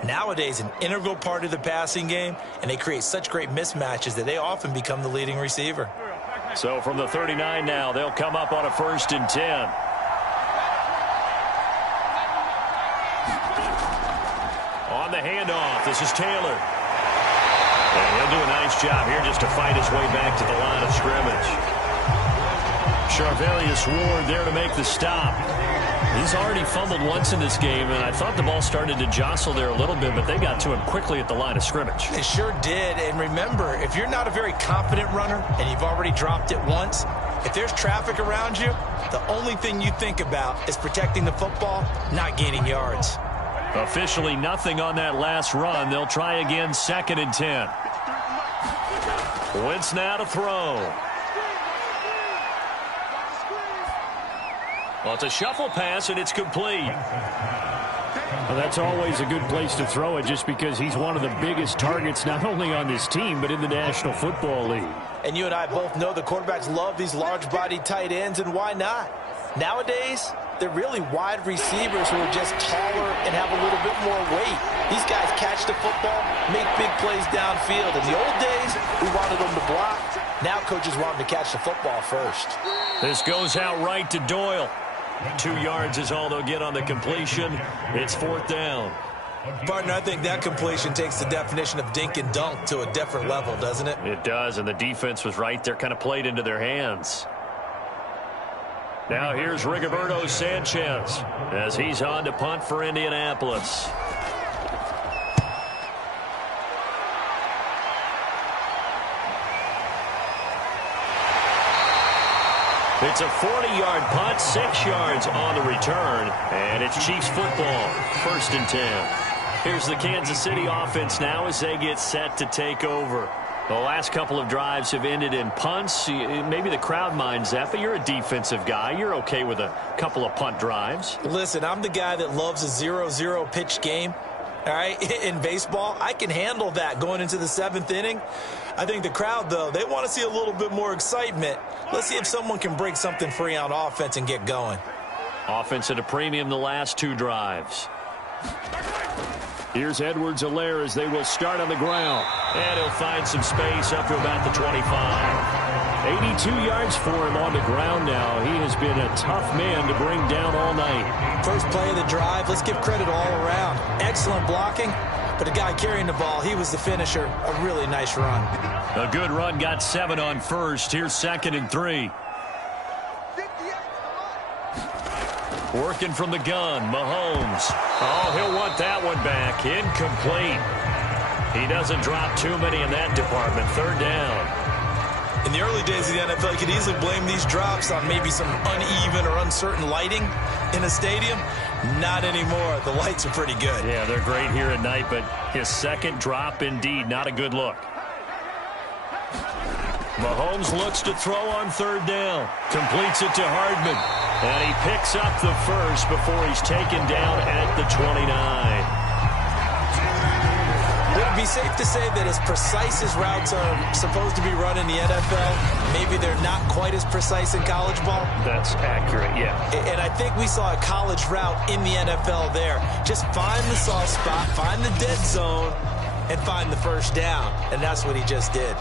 Nowadays, an integral part of the passing game, and they create such great mismatches that they often become the leading receiver. So from the 39 now, they'll come up on a 1st and 10. On the handoff, this is Taylor. And he'll do a nice job here just to fight his way back to the line of scrimmage. Charvarius Ward there to make the stop. He's already fumbled once in this game, and I thought the ball started to jostle there a little bit, but they got to him quickly at the line of scrimmage. They sure did, and remember, if you're not a very confident runner and you've already dropped it once, if there's traffic around you, the only thing you think about is protecting the football, not gaining yards. Officially nothing on that last run. They'll try again, 2nd and 10. Wentz now to throw. Well, it's a shuffle pass, and it's complete. Well, that's always a good place to throw it just because he's one of the biggest targets not only on this team but in the National Football League. And you and I both know the quarterbacks love these large-bodied tight ends, and why not? Nowadays, they're really wide receivers who are just taller and have a little bit more weight. These guys catch the football, make big plays downfield. In the old days, we wanted them to block. Now coaches want them to catch the football first. This goes out right to Doyle. 2 yards is all they'll get on the completion. It's 4th down. Partner, I think that completion takes the definition of dink and dunk to a different level, doesn't it? It does, and the defense was right there, kind of played into their hands. Now here's Rigoberto Sanchez as he's on to punt for Indianapolis. It's a 40-yard punt, 6 yards on the return, and it's Chiefs football, 1st and 10. Here's the Kansas City offense now as they get set to take over. The last couple of drives have ended in punts. Maybe the crowd minds that, but you're a defensive guy. You're okay with a couple of punt drives. Listen, I'm the guy that loves a 0-0 pitch game. All right, in baseball, I can handle that going into the 7th inning. I think the crowd, though, they want to see a little bit more excitement. Let's see if someone can break something free on offense and get going. Offense at a premium the last 2 drives. Here's Edwards-Helaire as they will start on the ground. And he'll find some space up to about the 25. 82 yards for him on the ground now. He has been a tough man to bring down all night. First play of the drive, let's give credit all around. Excellent blocking, but the guy carrying the ball, he was the finisher. A really nice run. A good run, got 7 on first. Here's 2nd and 3. Working from the gun, Mahomes. Oh, he'll want that one back. Incomplete. He doesn't drop too many in that department. 3rd down. In the early days of the NFL, you could easily blame these drops on maybe some uneven or uncertain lighting in a stadium. Not anymore. The lights are pretty good. Yeah, they're great here at night, but his 2nd drop, indeed, not a good look. Mahomes looks to throw on 3rd down. Completes it to Hardman. And he picks up the first before he's taken down at the 29. Would it be safe to say that as precise as routes are supposed to be run in the NFL, maybe they're not quite as precise in college ball? That's accurate, yeah. And I think we saw a college route in the NFL there. Just find the soft spot, find the dead zone, and find the first down. And that's what he just did.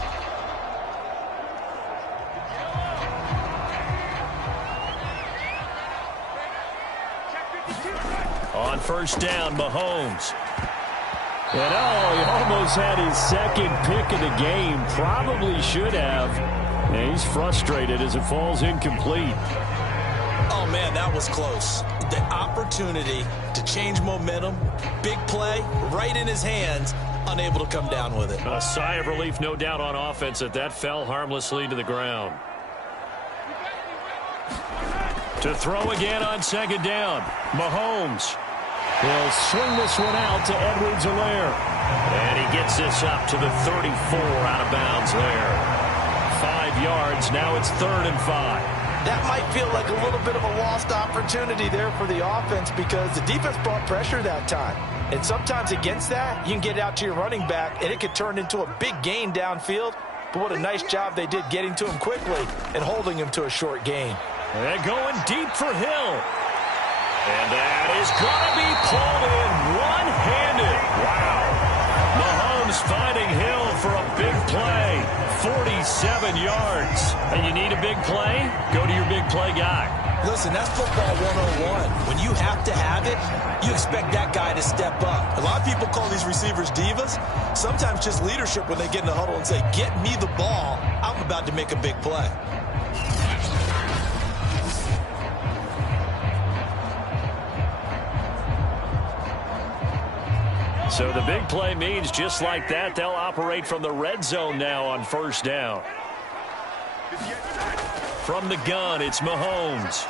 On 1st down, Mahomes. And he almost had his second pick of the game. Probably should have. And he's frustrated as it falls incomplete. Oh, man, that was close. The opportunity to change momentum, big play, right in his hands, unable to come down with it. A sigh of relief, no doubt, on offense that fell harmlessly to the ground. To throw again on second down. Mahomes. He'll swing this one out to Edwards-Helaire. And he gets this up to the 34 out of bounds there. 5 yards. Now it's 3rd and 5. That might feel like a little bit of a lost opportunity there for the offense because the defense brought pressure that time. And sometimes against that, you can get out to your running back, and it could turn into a big gain downfield. But what a nice job they did getting to him quickly and holding him to a short gain. And going deep for Hill. And that is going to be pulled in one-handed. Wow. Mahomes finding Hill for a big play. 47 yards. And you need a big play? Go to your big play guy. Listen, that's football 101. When you have to have it, you expect that guy to step up. A lot of people call these receivers divas. Sometimes just leadership when they get in the huddle and say, get me the ball. I'm about to make a big play. So the big play means just like that, they'll operate from the red zone now on 1st down. From the gun, it's Mahomes.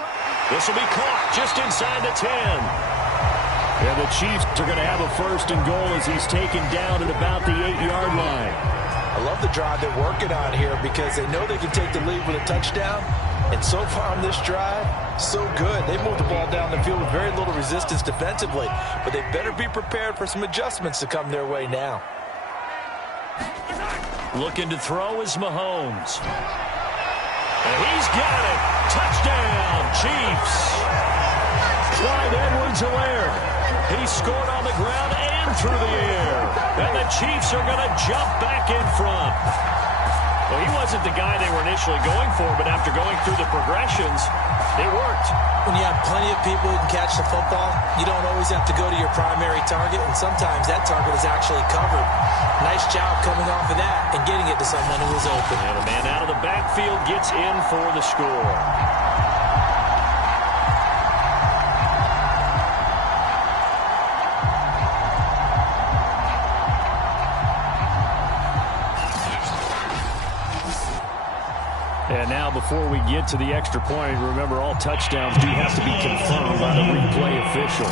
This will be caught just inside the 10. Yeah, the Chiefs are going to have a 1st and goal as he's taken down at about the 8-yard line. I love the drive they're working on here because they know they can take the lead with a touchdown. And so far on this drive, so good. They moved the ball down the field with very little resistance defensively, but they better be prepared for some adjustments to come their way now. Looking to throw is Mahomes. And he's got it. Touchdown, Chiefs. Clyde Edwards-Helaire. He scored on the ground and through the air. And the Chiefs are going to jump back in front. Well, he wasn't the guy they were initially going for, but after going through the progressions, it worked. When you have plenty of people who can catch the football, you don't always have to go to your primary target, and sometimes that target is actually covered. Nice job coming off of that and getting it to someone who was open. And a man out of the backfield gets in for the score. And now before we get to the extra point, remember all touchdowns do have to be confirmed by the replay official.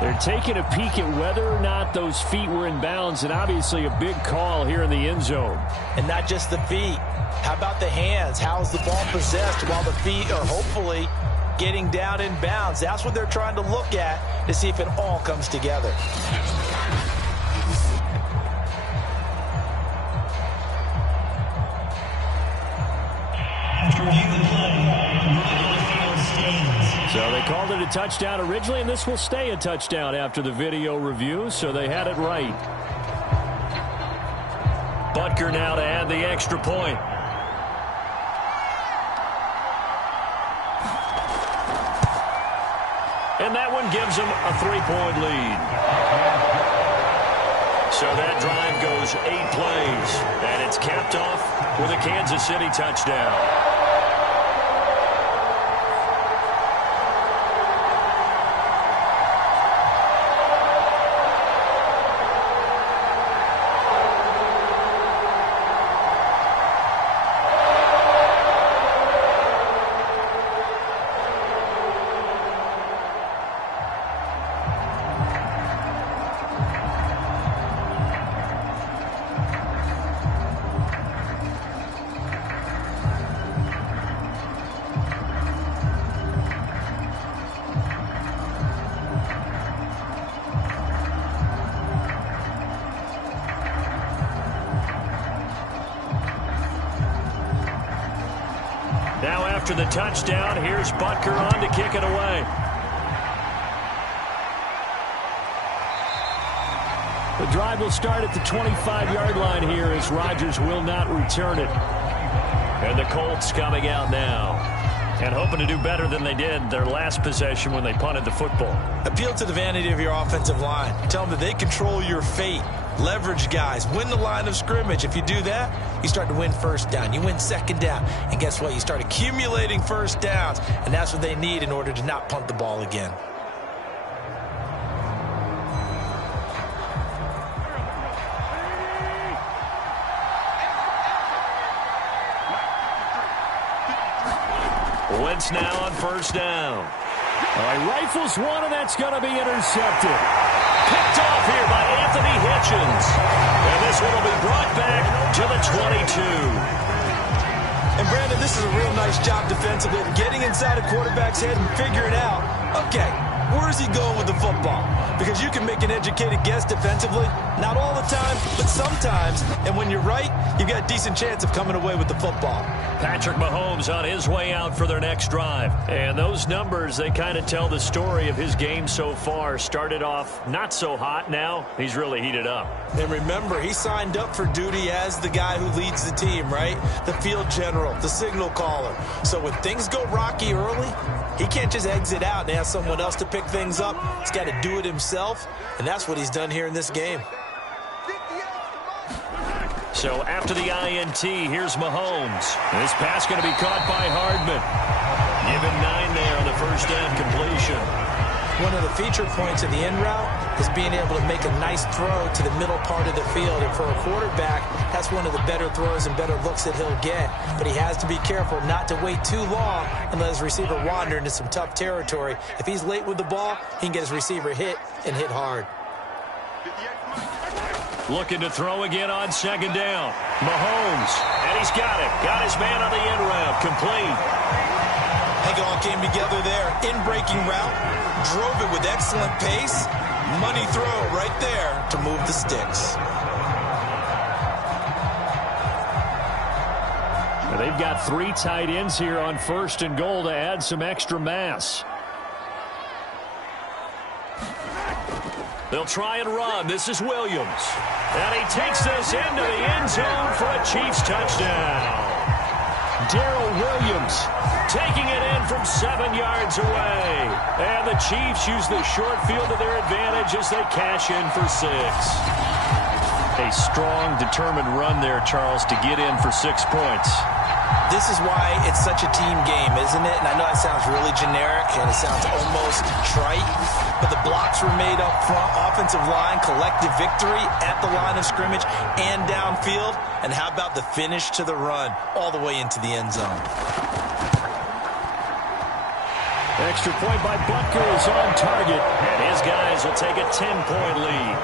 They're taking a peek at whether or not those feet were in bounds, and obviously a big call here in the end zone. And not just the feet. How about the hands? How is the ball possessed while the feet are hopefully getting down in bounds? That's what they're trying to look at to see if it all comes together. So they called it a touchdown originally, and this will stay a touchdown after the video review, so they had it right. Butker now to add the extra point. And that one gives them a 3-point lead. So that drive goes 8 plays, and it's capped off with a Kansas City touchdown. Now after the touchdown, here's Butker on to kick it away. The drive will start at the 25-yard line here as Rodgers will not return it. And the Colts coming out now. and hoping to do better than they did their last possession when they punted the football. Appeal to the vanity of your offensive line. Tell them that they control your fate. Leverage guys. Win the line of scrimmage. If you do that, you start to win first down. You win second down. And guess what? You start accumulating first downs. And that's what they need in order to not punt the ball again. Wentz now on first down. All right, rifles one, and that's going to be intercepted. Picked off here by Anthony Hitchens. And this one will be brought back to the 22. And Brandon, this is a real nice job defensively of getting inside a quarterback's head and figuring out, okay, where's he going with the football? Because you can make an educated guess defensively, not all the time, but sometimes. And when you're right, you've got a decent chance of coming away with the football. Patrick Mahomes on his way out for their next drive. And those numbers, they kind of tell the story of his game so far. Started off not so hot. Now he's really heated up. And remember, he signed up for duty as the guy who leads the team, right? The field general, the signal caller. So when things go rocky early, he can't just exit out and ask someone else to pick things up. He's got to do it himself, and that's what he's done here in this game. So after the INT, here's Mahomes. This pass going to be caught by Hardman. Give him 9 there on the first down completion. One of the feature points of the in route is being able to make a nice throw to the middle part of the field. And for a quarterback, that's one of the better throws and better looks that he'll get. But he has to be careful not to wait too long and let his receiver wander into some tough territory. If he's late with the ball, he can get his receiver hit and hit hard. Looking to throw again on second down. Mahomes, and he's got it. Got his man on the end route, complete. It all came together there. In-breaking route, drove it with excellent pace. Money throw right there to move the sticks. Now they've got 3 tight ends here on first and goal to add some extra mass. They'll try and run. This is Williams. And he takes this into the end zone for a Chiefs touchdown. Darrell Williams taking it in from 7 yards away. And the Chiefs use the short field to their advantage as they cash in for 6. A strong, determined run there, Charles, to get in for 6 points. This is why it's such a team game, isn't it? And I know that sounds really generic and it sounds almost trite, but the blocks were made up front, offensive line, collective victory at the line of scrimmage and downfield. And how about the finish to the run all the way into the end zone? Extra point by Butker is on target. And his guys will take a 10-point lead.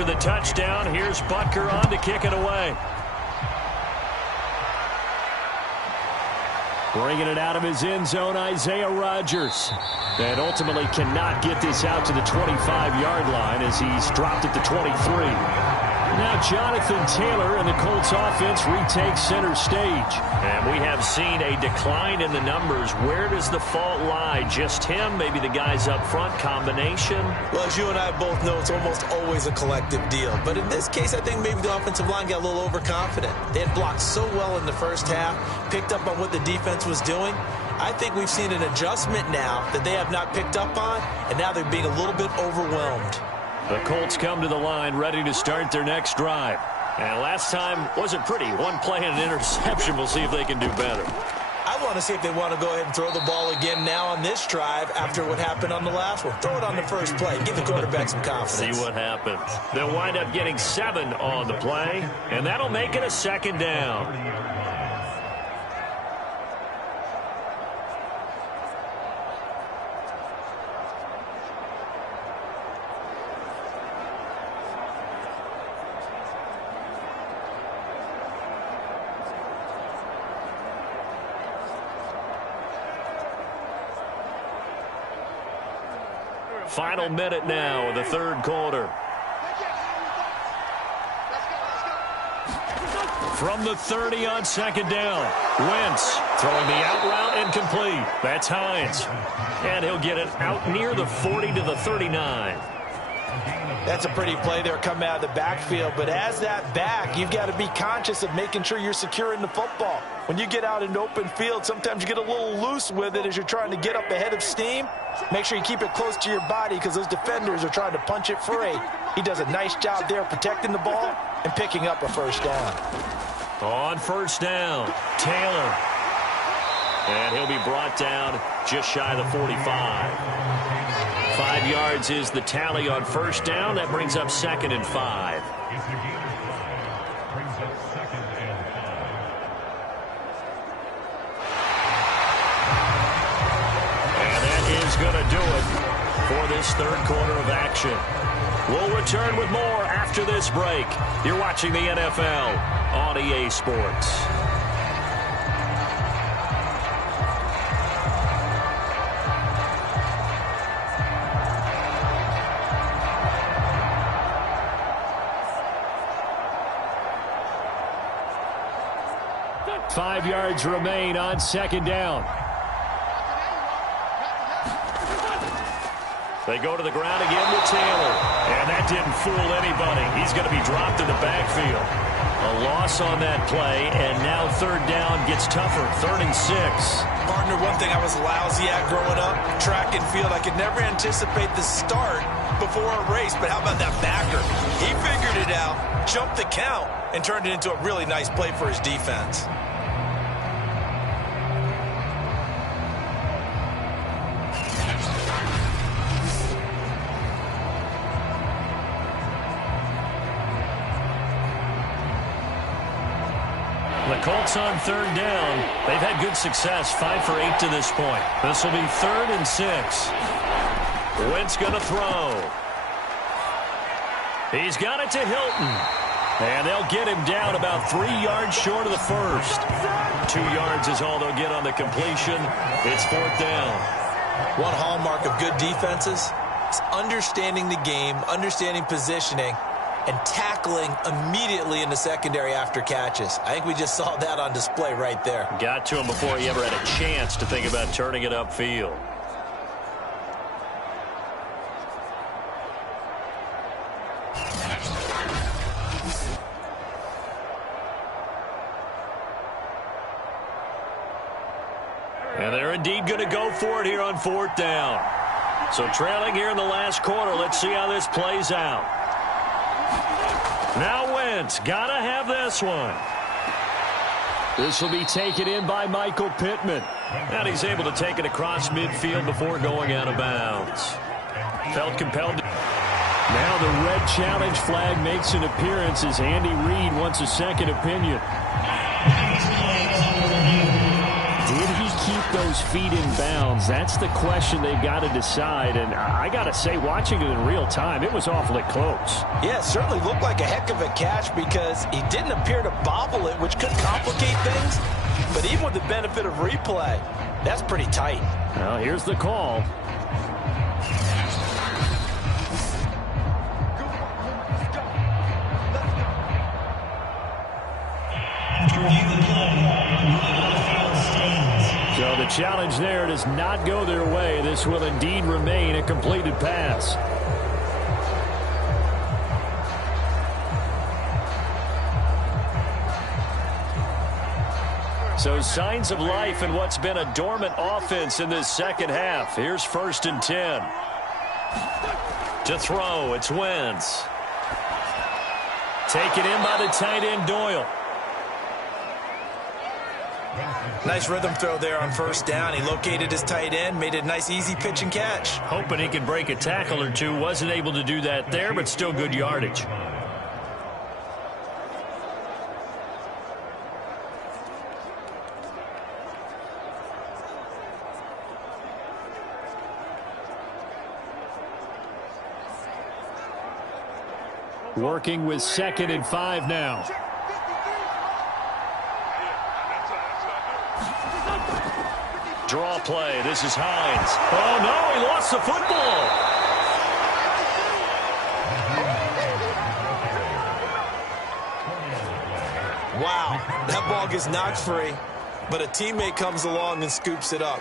After the touchdown, here's Butker on to kick it away. Bringing it out of his end zone, Isaiah Rodgers. And ultimately cannot get this out to the 25-yard line as he's dropped at the 23. Now Jonathan Taylor and the Colts offense retakes center stage. And we have seen a decline in the numbers. Where does the fault lie? Just him? Maybe the guys up front? Combination? Well, as you and I both know, it's almost always a collective deal. But in this case, I think maybe the offensive line got a little overconfident. They had blocked so well in the first half, picked up on what the defense was doing. I think we've seen an adjustment now that they have not picked up on, and now they're being a little bit overwhelmed. The Colts come to the line ready to start their next drive. And last time wasn't pretty. 1 play and an interception. We'll see if they can do better. I want to see if they want to go ahead and throw the ball again now on this drive after what happened on the last one. Throw it on the first play. Give the quarterback some confidence. See what happens. They'll wind up getting 7 on the play, and that'll make it a second down. Final minute now of the third quarter. From the 30 on second down, Wentz throwing the out route incomplete. That's Hines. And he'll get it out near the 40 to the 39. That's a pretty play there coming out of the backfield. But as that back, you've got to be conscious of making sure you're securing the football. When you get out in open field, sometimes you get a little loose with it as you're trying to get up ahead of steam. Make sure you keep it close to your body because those defenders are trying to punch it free. He does a nice job there protecting the ball and picking up a first down. On first down, Taylor. And he'll be brought down just shy of the 45. 5 yards is the tally on first down. That brings up 2nd and 5. And that is going to do it for this third quarter of action. We'll return with more after this break. You're watching the NFL on EA Sports. Five yards remain on second down. They go to the ground again with Taylor. And that didn't fool anybody. He's going to be dropped in the backfield. A loss on that play, and now third down gets tougher. 3rd and 6. Partner, one thing I was lousy at growing up, track and field. I could never anticipate the start before a race, but how about that backer? He figured it out, jumped the count, and turned it into a really nice play for his defense. The Colts on third down. They've had good success, 5 for 8 to this point. This will be 3rd and 6. Wentz going to throw. He's got it to Hilton. And they'll get him down about 3 yards short of the first. 2 yards is all they'll get on the completion. It's 4th down. One hallmark of good defenses is understanding the game, understanding positioning, and tackling immediately in the secondary after catches. I think we just saw that on display right there. Got to him before he ever had a chance to think about turning it upfield. And they're indeed going to go for it here on 4th down. So trailing here in the last quarter, let's see how this plays out. Now Wentz, gotta have this one. This will be taken in by Michael Pittman. And he's able to take it across midfield before going out of bounds. Felt compelled to... Now the red challenge flag makes an appearance as Andy Reid wants a second opinion. Did he keep those feet in bounds? That's the question they've got to decide. And I got to say, watching it in real time, it was awfully close. Yeah, it certainly looked like a heck of a catch because he didn't appear to bobble it, which could complicate things. But even with the benefit of replay, that's pretty tight. Well, here's the call. So the challenge there does not go their way. This will indeed remain a completed pass. So signs of life in what's been a dormant offense in this second half. Here's 1st and 10. To throw, it's Wentz. Taken in by the tight end Doyle. Nice rhythm throw there on 1st down. He located his tight end, made it a nice easy pitch and catch. Hoping he could break a tackle or two. Wasn't able to do that there, but still good yardage. Working with 2nd and 5 now. Draw play. This is Hines. Oh, no, he lost the football. Wow, that ball gets knocked free, but a teammate comes along and scoops it up.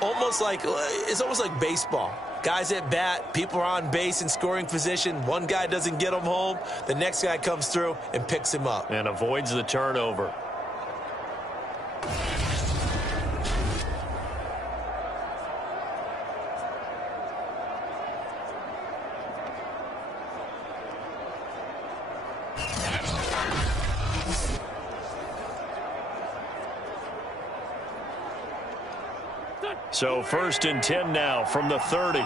It's almost like baseball. Guys at bat, people are on base in scoring position. One guy doesn't get him home. The next guy comes through and picks him up. And avoids the turnover. So 1st and 10 now from the 30.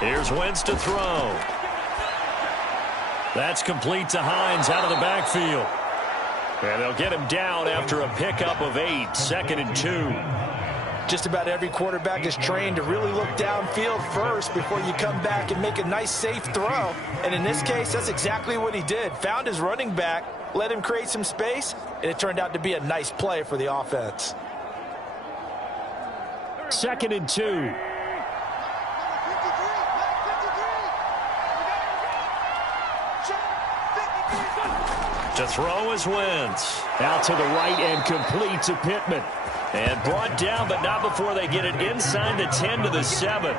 Here's Wentz to throw. That's complete to Hines out of the backfield. And they'll get him down after a pickup of 8, 2nd and 2. Just about every quarterback is trained to really look downfield first before you come back and make a nice, safe throw. And in this case, that's exactly what he did. Found his running back, let him create some space, and it turned out to be a nice play for the offense. 2nd and 2. To throw is Wentz. Out to the right and complete to Pittman. And brought down, but not before they get it inside the 10 to the 7.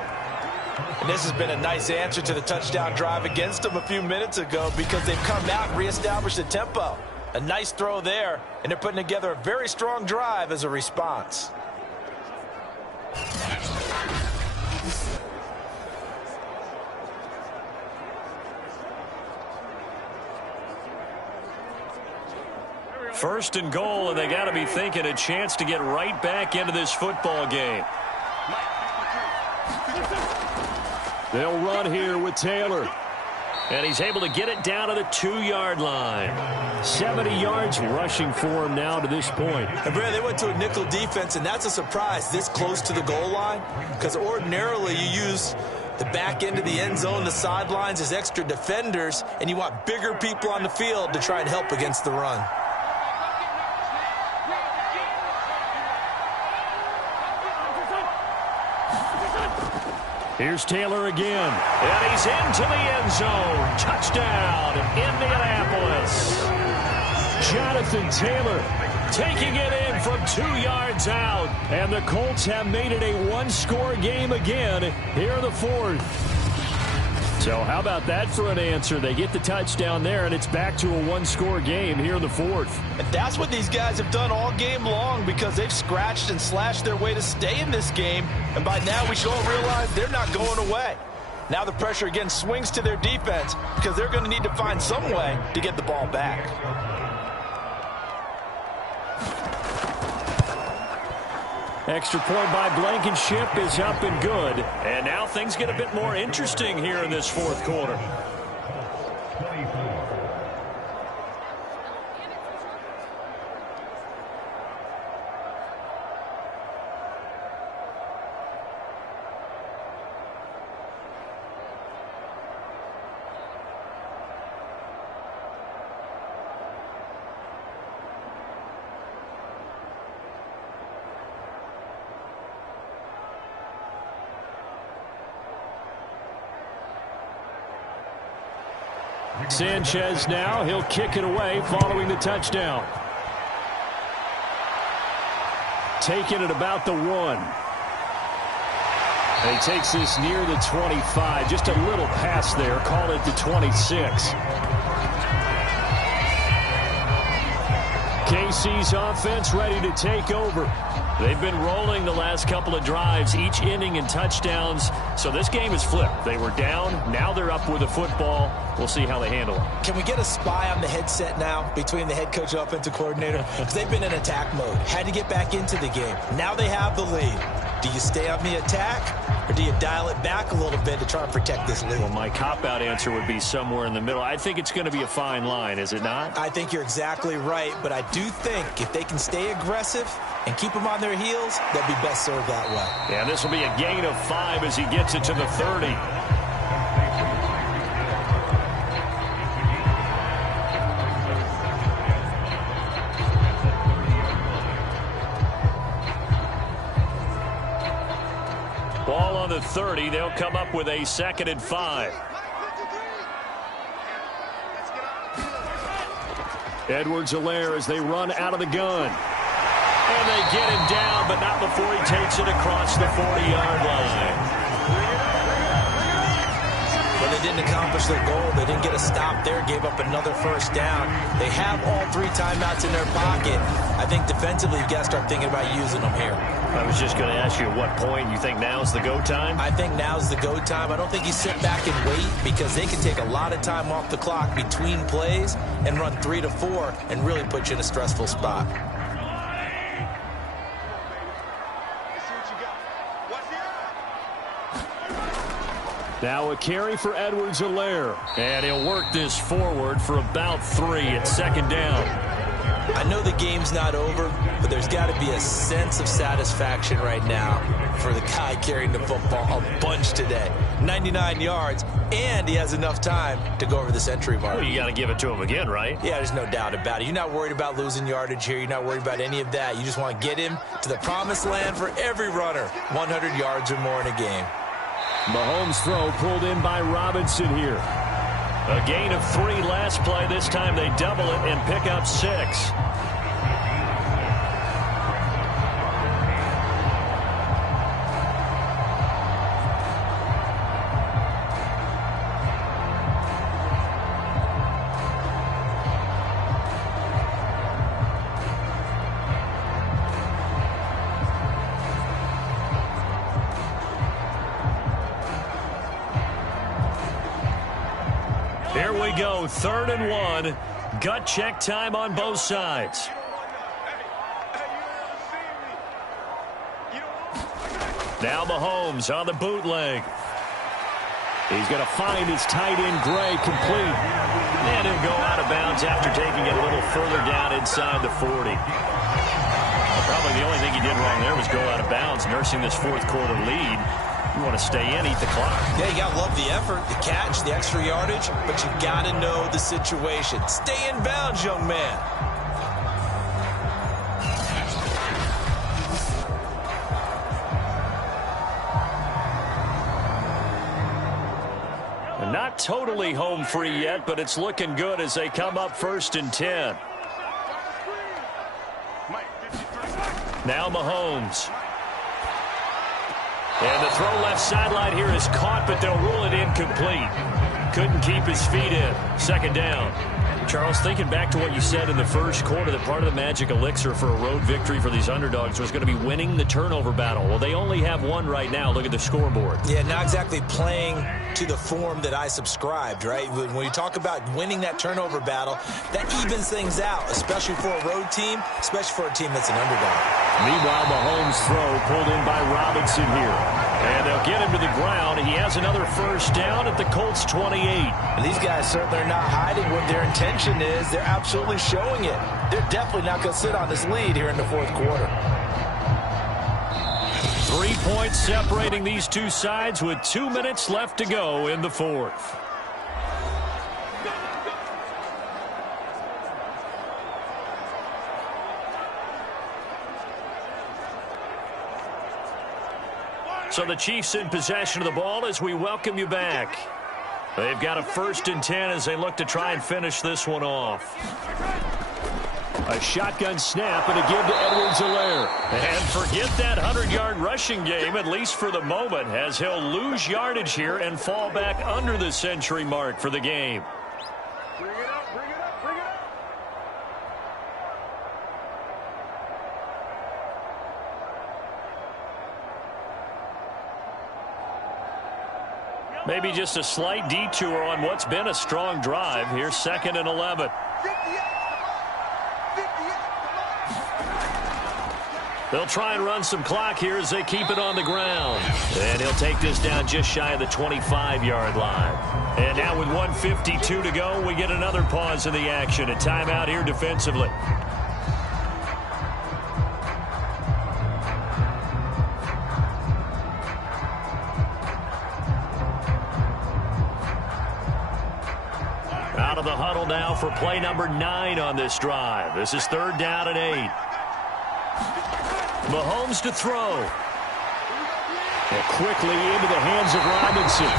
And this has been a nice answer to the touchdown drive against them a few minutes ago because they've come out and reestablished the tempo. A nice throw there, and they're putting together a very strong drive as a response. First and goal, and they got to be thinking a chance to get right back into this football game. They'll run here with Taylor. And he's able to get it down to the 2-yard line. 70 yards rushing for him now to this point. And Brad, they went to a nickel defense, and that's a surprise this close to the goal line, because ordinarily you use the back end of the end zone, the sidelines as extra defenders, and you want bigger people on the field to try and help against the run. Here's Taylor again. And he's into the end zone. Touchdown, Indianapolis. Jonathan Taylor taking it in from 2 yards out. And the Colts have made it a one-score game again here in the 4th. So how about that for an answer? They get the touchdown there, and it's back to a one-score game here in the 4th. And that's what these guys have done all game long because they've scratched and slashed their way to stay in this game. And by now we should all realize they're not going away. Now the pressure again swings to their defense because they're going to need to find some way to get the ball back. Extra point by Blankenship is up and good. And now things get a bit more interesting here in this 4th quarter. Sanchez now, he'll kick it away following the touchdown. Taking it about the 1. He takes this near the 25, just a little pass there, call it the 26. KC's offense ready to take over. They've been rolling the last couple of drives, each inning in touchdowns. So this game is flipped. They were down. Now they're up with the football. We'll see how they handle it. Can we get a spy on the headset now between the head coach and offensive coordinator? Because they've been in attack mode. Had to get back into the game. Now they have the lead. Do you stay on the attack, or do you dial it back a little bit to try and protect this lead? Well, my cop-out answer would be somewhere in the middle. I think it's going to be a fine line, is it not? I think you're exactly right, but I do think if they can stay aggressive and keep them on their heels, they'll be best served that way. Yeah, this will be a gain of 5 as he gets it to the 30. Ball on the 30. They'll come up with a 2nd and 5. Edwards-Helaire as they run out of the gun. And they get him down, but not before he takes it across the 40-yard line. But they didn't accomplish their goal. They didn't get a stop there, gave up another first down. They have all 3 timeouts in their pocket. I think defensively you've got to start thinking about using them here. I was just going to ask you at what point you think now's the go time? I think now's the go time. I don't think you sit back and wait because they can take a lot of time off the clock between plays and run 3 to 4 and really put you in a stressful spot. Now a carry for Edwards-Helaire. And he'll work this forward for about 3 at second down. I know the game's not over, but there's got to be a sense of satisfaction right now for the guy carrying the football a bunch today. 99 yards, and he has enough time to go over the century mark. Well, you got to give it to him again, right? Yeah, there's no doubt about it. You're not worried about losing yardage here. You're not worried about any of that. You just want to get him to the promised land for every runner. 100 yards or more in a game. Mahomes' throw pulled in by Robinson here. A gain of 3 last play. This time they double it and pick up 6. Here we go, 3rd and 1. Gut check time on both sides. Now Mahomes on the bootleg. He's going to find his tight end Gray complete. And he'll go out of bounds after taking it a little further down inside the 40. Probably the only thing he did wrong there was go out of bounds, nursing this 4th quarter lead. You want to stay in, eat the clock. Yeah, you got to love the effort, the catch, the extra yardage, but you got to know the situation. Stay in bounds, young man. Not totally home free yet, but it's looking good as they come up 1st and 10. Now Mahomes. And the throw left sideline here is caught, but they'll rule it incomplete. Couldn't keep his feet in. 2nd down. Charles, thinking back to what you said in the 1st quarter, that part of the magic elixir for a road victory for these underdogs was going to be winning the turnover battle. Well, they only have 1 right now. Look at the scoreboard. Yeah, not exactly playing to the form that I subscribed, right? When you talk about winning that turnover battle, that evens things out, especially for a road team, especially for a team that's an underdog. Meanwhile, Mahomes' throw pulled in by Robinson here. And they'll get him to the ground. He has another 1st down at the Colts 28. And these guys certainly are not hiding what their intention is. They're absolutely showing it. They're definitely not going to sit on this lead here in the 4th quarter. 3 points separating these two sides with 2 minutes left to go in the 4th. So the Chiefs in possession of the ball as we welcome you back. They've got a 1st and 10 as they look to try and finish this one off. A shotgun snap and a give to Edwards-Helaire. And forget that 100-yard rushing game, at least for the moment, as he'll lose yardage here and fall back under the century mark for the game. Bring it up, bring it up, bring it up. Maybe just a slight detour on what's been a strong drive. Here's 2nd and 11. They'll try and run some clock here as they keep it on the ground. And he'll take this down just shy of the 25-yard line. And now with 1:52 to go, we get another pause in the action. A timeout here defensively. Out of the huddle now for play number 9 on this drive. This is 3rd down and 8. Mahomes to throw. And quickly into the hands of Robinson.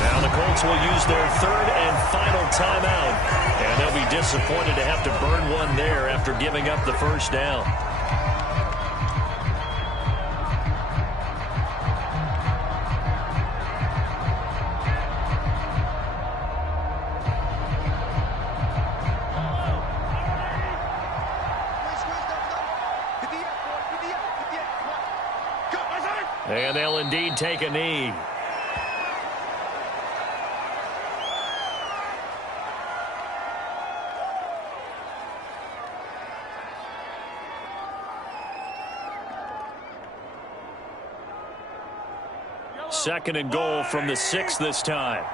Now the Colts will use their third and final timeout, and they'll be disappointed to have to burn one there after giving up the first down. And they'll indeed take a knee. Second and goal from the 6 this time.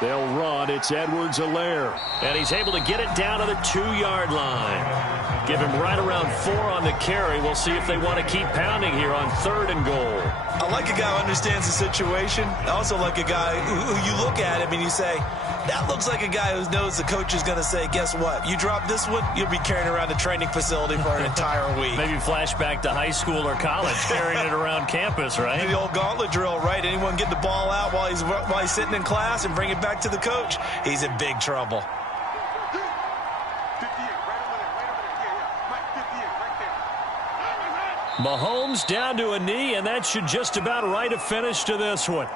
They'll run. It's Edwards-Helaire. And he's able to get it down to the 2-yard line. Give him right around 4 on the carry. We'll see if they want to keep pounding here on 3rd and goal. I like a guy who understands the situation. I also like a guy who you look at him and you say, that looks like a guy who knows the coach is going to say, guess what? You drop this one, you'll be carrying around a training facility for an entire week. Maybe flashback to high school or college, carrying it around campus, right? The old gauntlet drill, right? Anyone get the ball out while he's sitting in class and bring it back to the coach? He's in big trouble. Mahomes down to a knee, and that should just about write a finish to this one.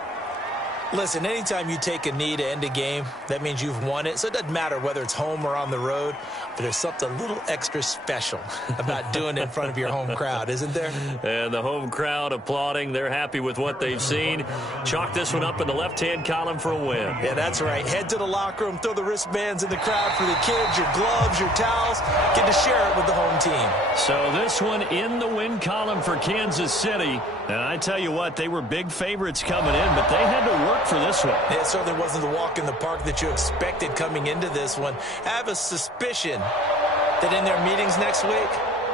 Listen, anytime you take a knee to end a game, that means you've won it. So it doesn't matter whether it's home or on the road, but there's something a little extra special about doing it in front of your home crowd, isn't there? And the home crowd applauding. They're happy with what they've seen. Chalk this one up in the left-hand column for a win. Yeah, that's right. Head to the locker room, throw the wristbands in the crowd for the kids, your gloves, your towels. Get to share it with the home team. So this one in the win column for Kansas City. And I tell you what, they were big favorites coming in, but they had to work for this one. It certainly wasn't the walk in the park that you expected coming into this one. I have a suspicion that in their meetings next week,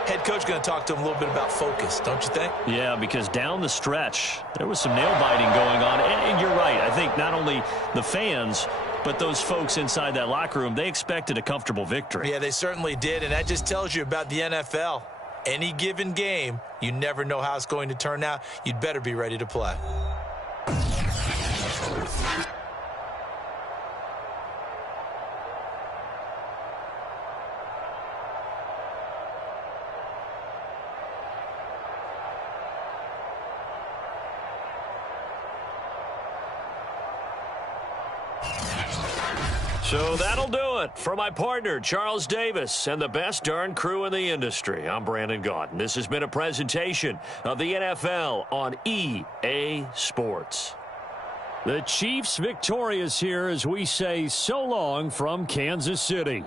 head coach going to talk to them a little bit about focus, don't you think? Yeah, because down the stretch, there was some nail-biting going on. And you're right. I think not only the fans, but those folks inside that locker room, they expected a comfortable victory. Yeah, they certainly did, and that just tells you about the NFL. Any given game, you never know how it's going to turn out. You'd better be ready to play. So that'll do it for my partner, Charles Davis, and the best darn crew in the industry. I'm Brandon Gaudin. This has been a presentation of the NFL on EA Sports. The Chiefs victorious here as we say so long from Kansas City.